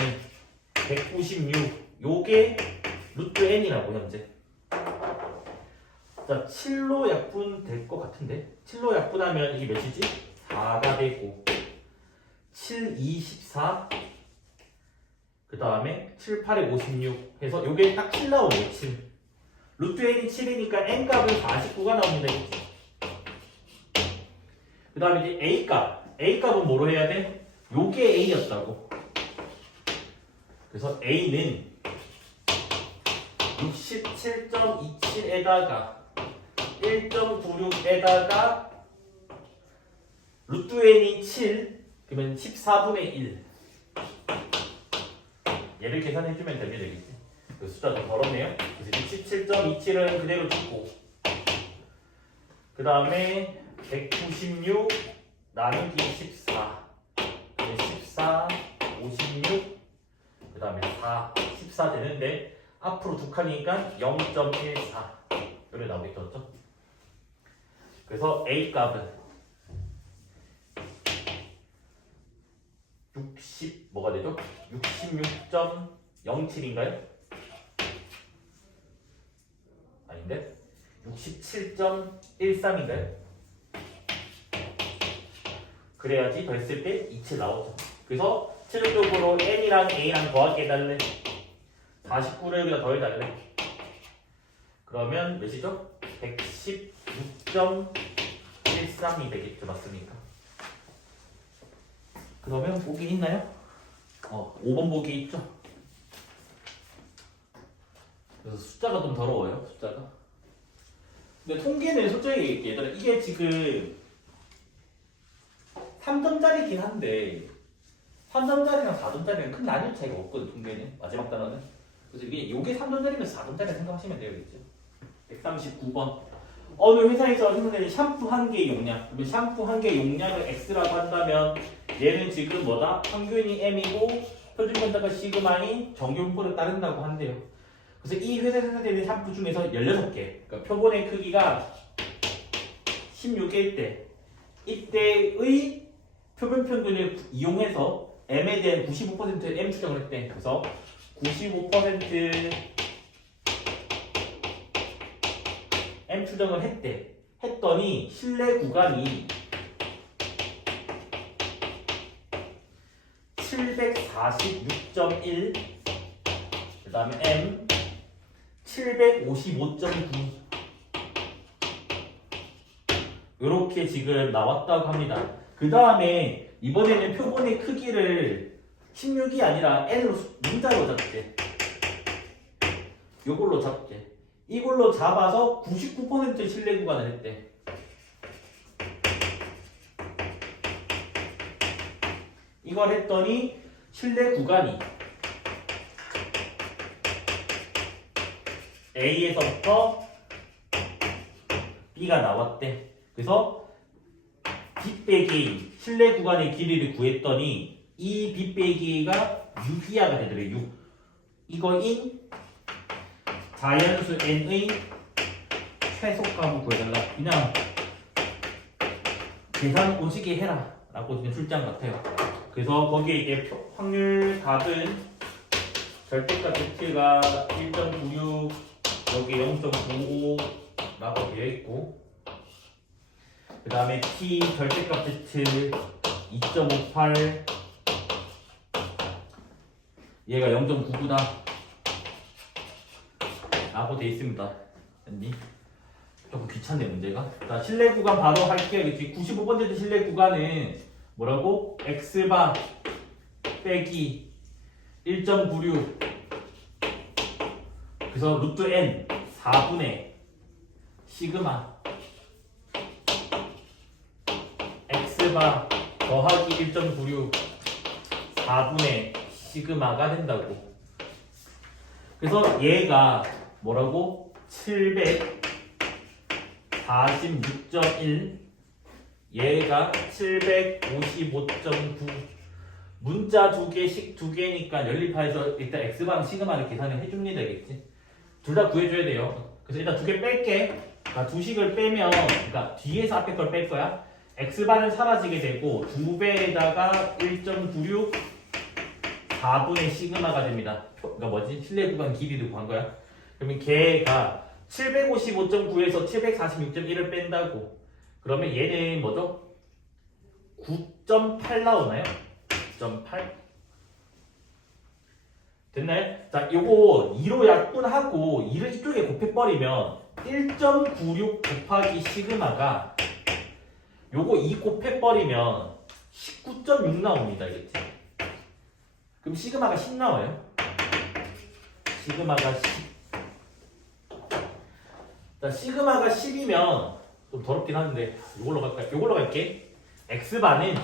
196 요게 루트 n이라고 현재. 자, 7로 약분 될 것 같은데 7로 약분하면 이게 몇이지? 4가 되고 7, 2, 14 그 다음에 7, 8에 56 해서 요게 딱 7 나오네요. 7 루트 n이 7이니까 n값은 49가 나옵니다. 그 다음에 이제 a값은 뭐로 해야 돼? 요게 a였다고. 그래서 a는 67.27에다가 1.96에다가 루트 n이 7 그러면 14분의 1 얘를 계산해주면 되겠지. 그 숫자 좀 더럽네요. 그래서 67.27은 그대로 찍고 그 다음에 196 나누기 14 14 56 그 다음에 4 14 되는데 앞으로 두 칸이니까 0.14 이렇게 나오겠죠. 그래서 A 값은 60 뭐가 되죠? 66.07인가요? 아닌데? 67.13인가요? 그래야지 더했을 때 27 나오죠. 그래서 최종적으로 n이랑 a랑 더하기 해달래. 49를 여기다 더해달래. 그러면 몇이죠? 116.13이 되겠죠. 맞습니까? 그러면 보기 있나요? 5번 보기 있죠? 그래서 숫자가 좀 더러워요. 숫자가. 근데 통계는 솔직히 얘들아 이게 지금 3점짜리긴 한데 3점짜리랑 4점짜리랑 큰 나뉠 차이가 없거든. 통계는 마지막 단어는. 그래서 이게 3점짜리면 4점짜리 생각하시면 되겠죠. 139번 어느 회사에서 생산되는 샴푸 한 개 용량. 그러면 샴푸 한 개 용량을 X라고 한다면 얘는 지금 뭐다? 평균이 M이고 표준변자가 시그마인 정규분포를 따른다고 한대요. 그래서 이 회사에서 생산되는 샴푸 중에서 16개 그러니까 표본의 크기가 16개일 때 이때의 표본 평균을 이용해서 M에 대한 95% M 추정을 했대. 그래서 95% M 추정을 했대. 했더니 실내 구간이 746.1 그 다음에 M 755.9 요렇게 지금 나왔다고 합니다. 그 다음에 이번에는 표본의 크기를 16이 아니라 N으로 문자로 잡게. 요걸로 잡게. 이걸로 잡아서 99% 실내 구간을 했대. 이걸 했더니 실내 구간이 A에서부터 B가 나왔대. 그래서 B 빼기 A, 실내 구간의 길이를 구했더니 이 B 빼기 A가 6이하가 되더래. 6. 이거인 자연수 n의 최소값을 구해달라. 그냥 계산 오지게 해라 라고 지금 출제한 것 같아요. 그래서 거기에 이게 확률 답은 절대값 Z가 1.96, 여기 0.95라고 되어 있고, 그 다음에 T 절대값 Z 2.58, 얘가 0.99다 라고 되어 있습니다. 됐니? 조금 귀찮네 문제가. 자, 실내 구간 바로 할게요. 95번째 실내 구간은 뭐라고? X바 빼기 1.96, 그래서 루트 N 4분의 시그마 X바 더하기 1.96 4분의 시그마가 된다고. 그래서 얘가 뭐라고? 746.1, 얘가 755.9. 문자 두 개씩 두 개니까 연립하여서 일단 X방 시그마를 계산을 해줍니다. 알겠지? 둘 다 구해줘야 돼요. 그래서 일단 두 개 뺄게. 그러니까 두 식을 빼면, 그러니까 뒤에서 앞에 걸 뺄 거야. X반은 사라지게 되고 2배에다가 1.96 4분의 시그마가 됩니다. 그러니까 뭐지? 실내 구간 길이를 구한 거야. 그러면 걔가 755.9에서 746.1을 뺀다고. 그러면 얘는 뭐죠? 9.8 나오나요? 9.8? 됐나요? 자, 요거 2로 약분하고 2를 이쪽에 곱해버리면 1.96 곱하기 시그마가 요거 2 곱해버리면 19.6 나옵니다. 알겠지? 그럼 시그마가 10 나와요. 시그마가 10. 자, 시그마가 10이면 좀 더럽긴 한데 요걸로 갈까요? 요걸로 갈게. X반은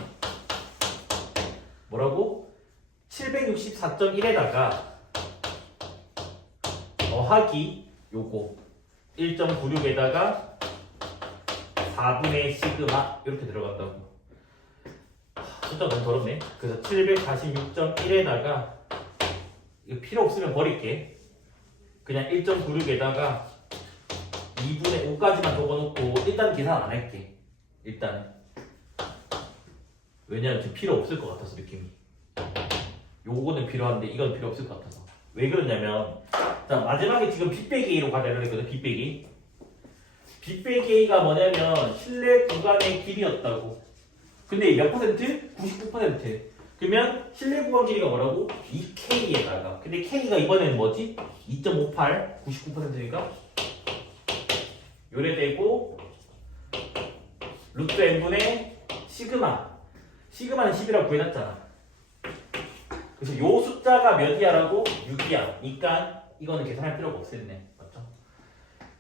뭐라고? 764.1에다가 더하기 요거 1.96에다가 4분의 시그마 이렇게 들어갔다고. 숫자 너무 더럽네. 그래서 746.1에다가 이거 필요 없으면 버릴게. 그냥 1.96에다가 2분의 5까지만 적어놓고 일단 계산 안 할게. 일단 왜냐면 지금 필요 없을 것 같아서 느낌이. 요거는 필요한데 이건 필요 없을 것 같아서. 왜 그러냐면 자, 마지막에 지금 B 빼기 A로 가자 그랬거든. B 빼기 A가 뭐냐면 실내 구간의 길이였다고. 근데 몇 퍼센트? 99%. 그러면 실내 구간 길이가 뭐라고? 2K에다가. 근데 K가 이번에는 뭐지? 2.58 99%니까 요래 되고 루트 n분의 시그마는 10이라고 구해놨잖아. 그래서 요 숫자가 몇이야라고? 6이야. 그러니까 이거는 계산할 필요가 없었네. 맞죠?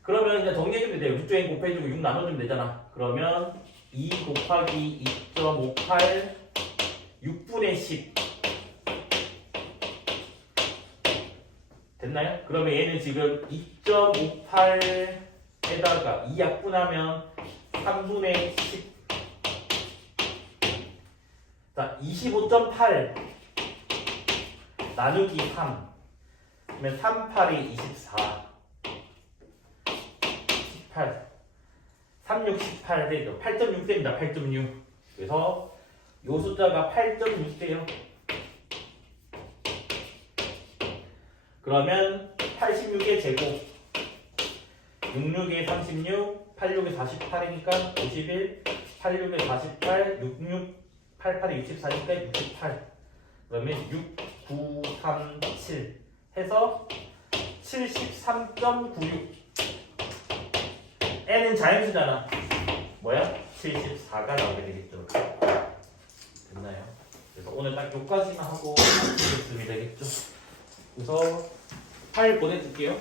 그러면 이제 정리해주면 돼요. 루트 n 곱해주고 6 나눠주면 되잖아. 그러면 2 곱하기 2.58 6분의 10 됐나요? 그러면 얘는 지금 2.58에다가 2 약분하면 3분의 10. 자, 25.8 나누기 3 그러면 3, 8이 24 18 36, 18 되죠. 8.6대입니다. 8.6. 그래서 요 숫자가 8.6대요. 그러면 86의 제곱 66의 36 86의 48이니까 51 86의 48 66 88의 64니까 68 그러면 6 9 3 7 해서 73.96. n은 자연수잖아. 뭐야? 74가 나오게 되겠죠. 됐나요? 그래서 오늘 딱 여기까지만 하고 마치겠습니다. 되겠죠? 그래서 파일 보내줄게요.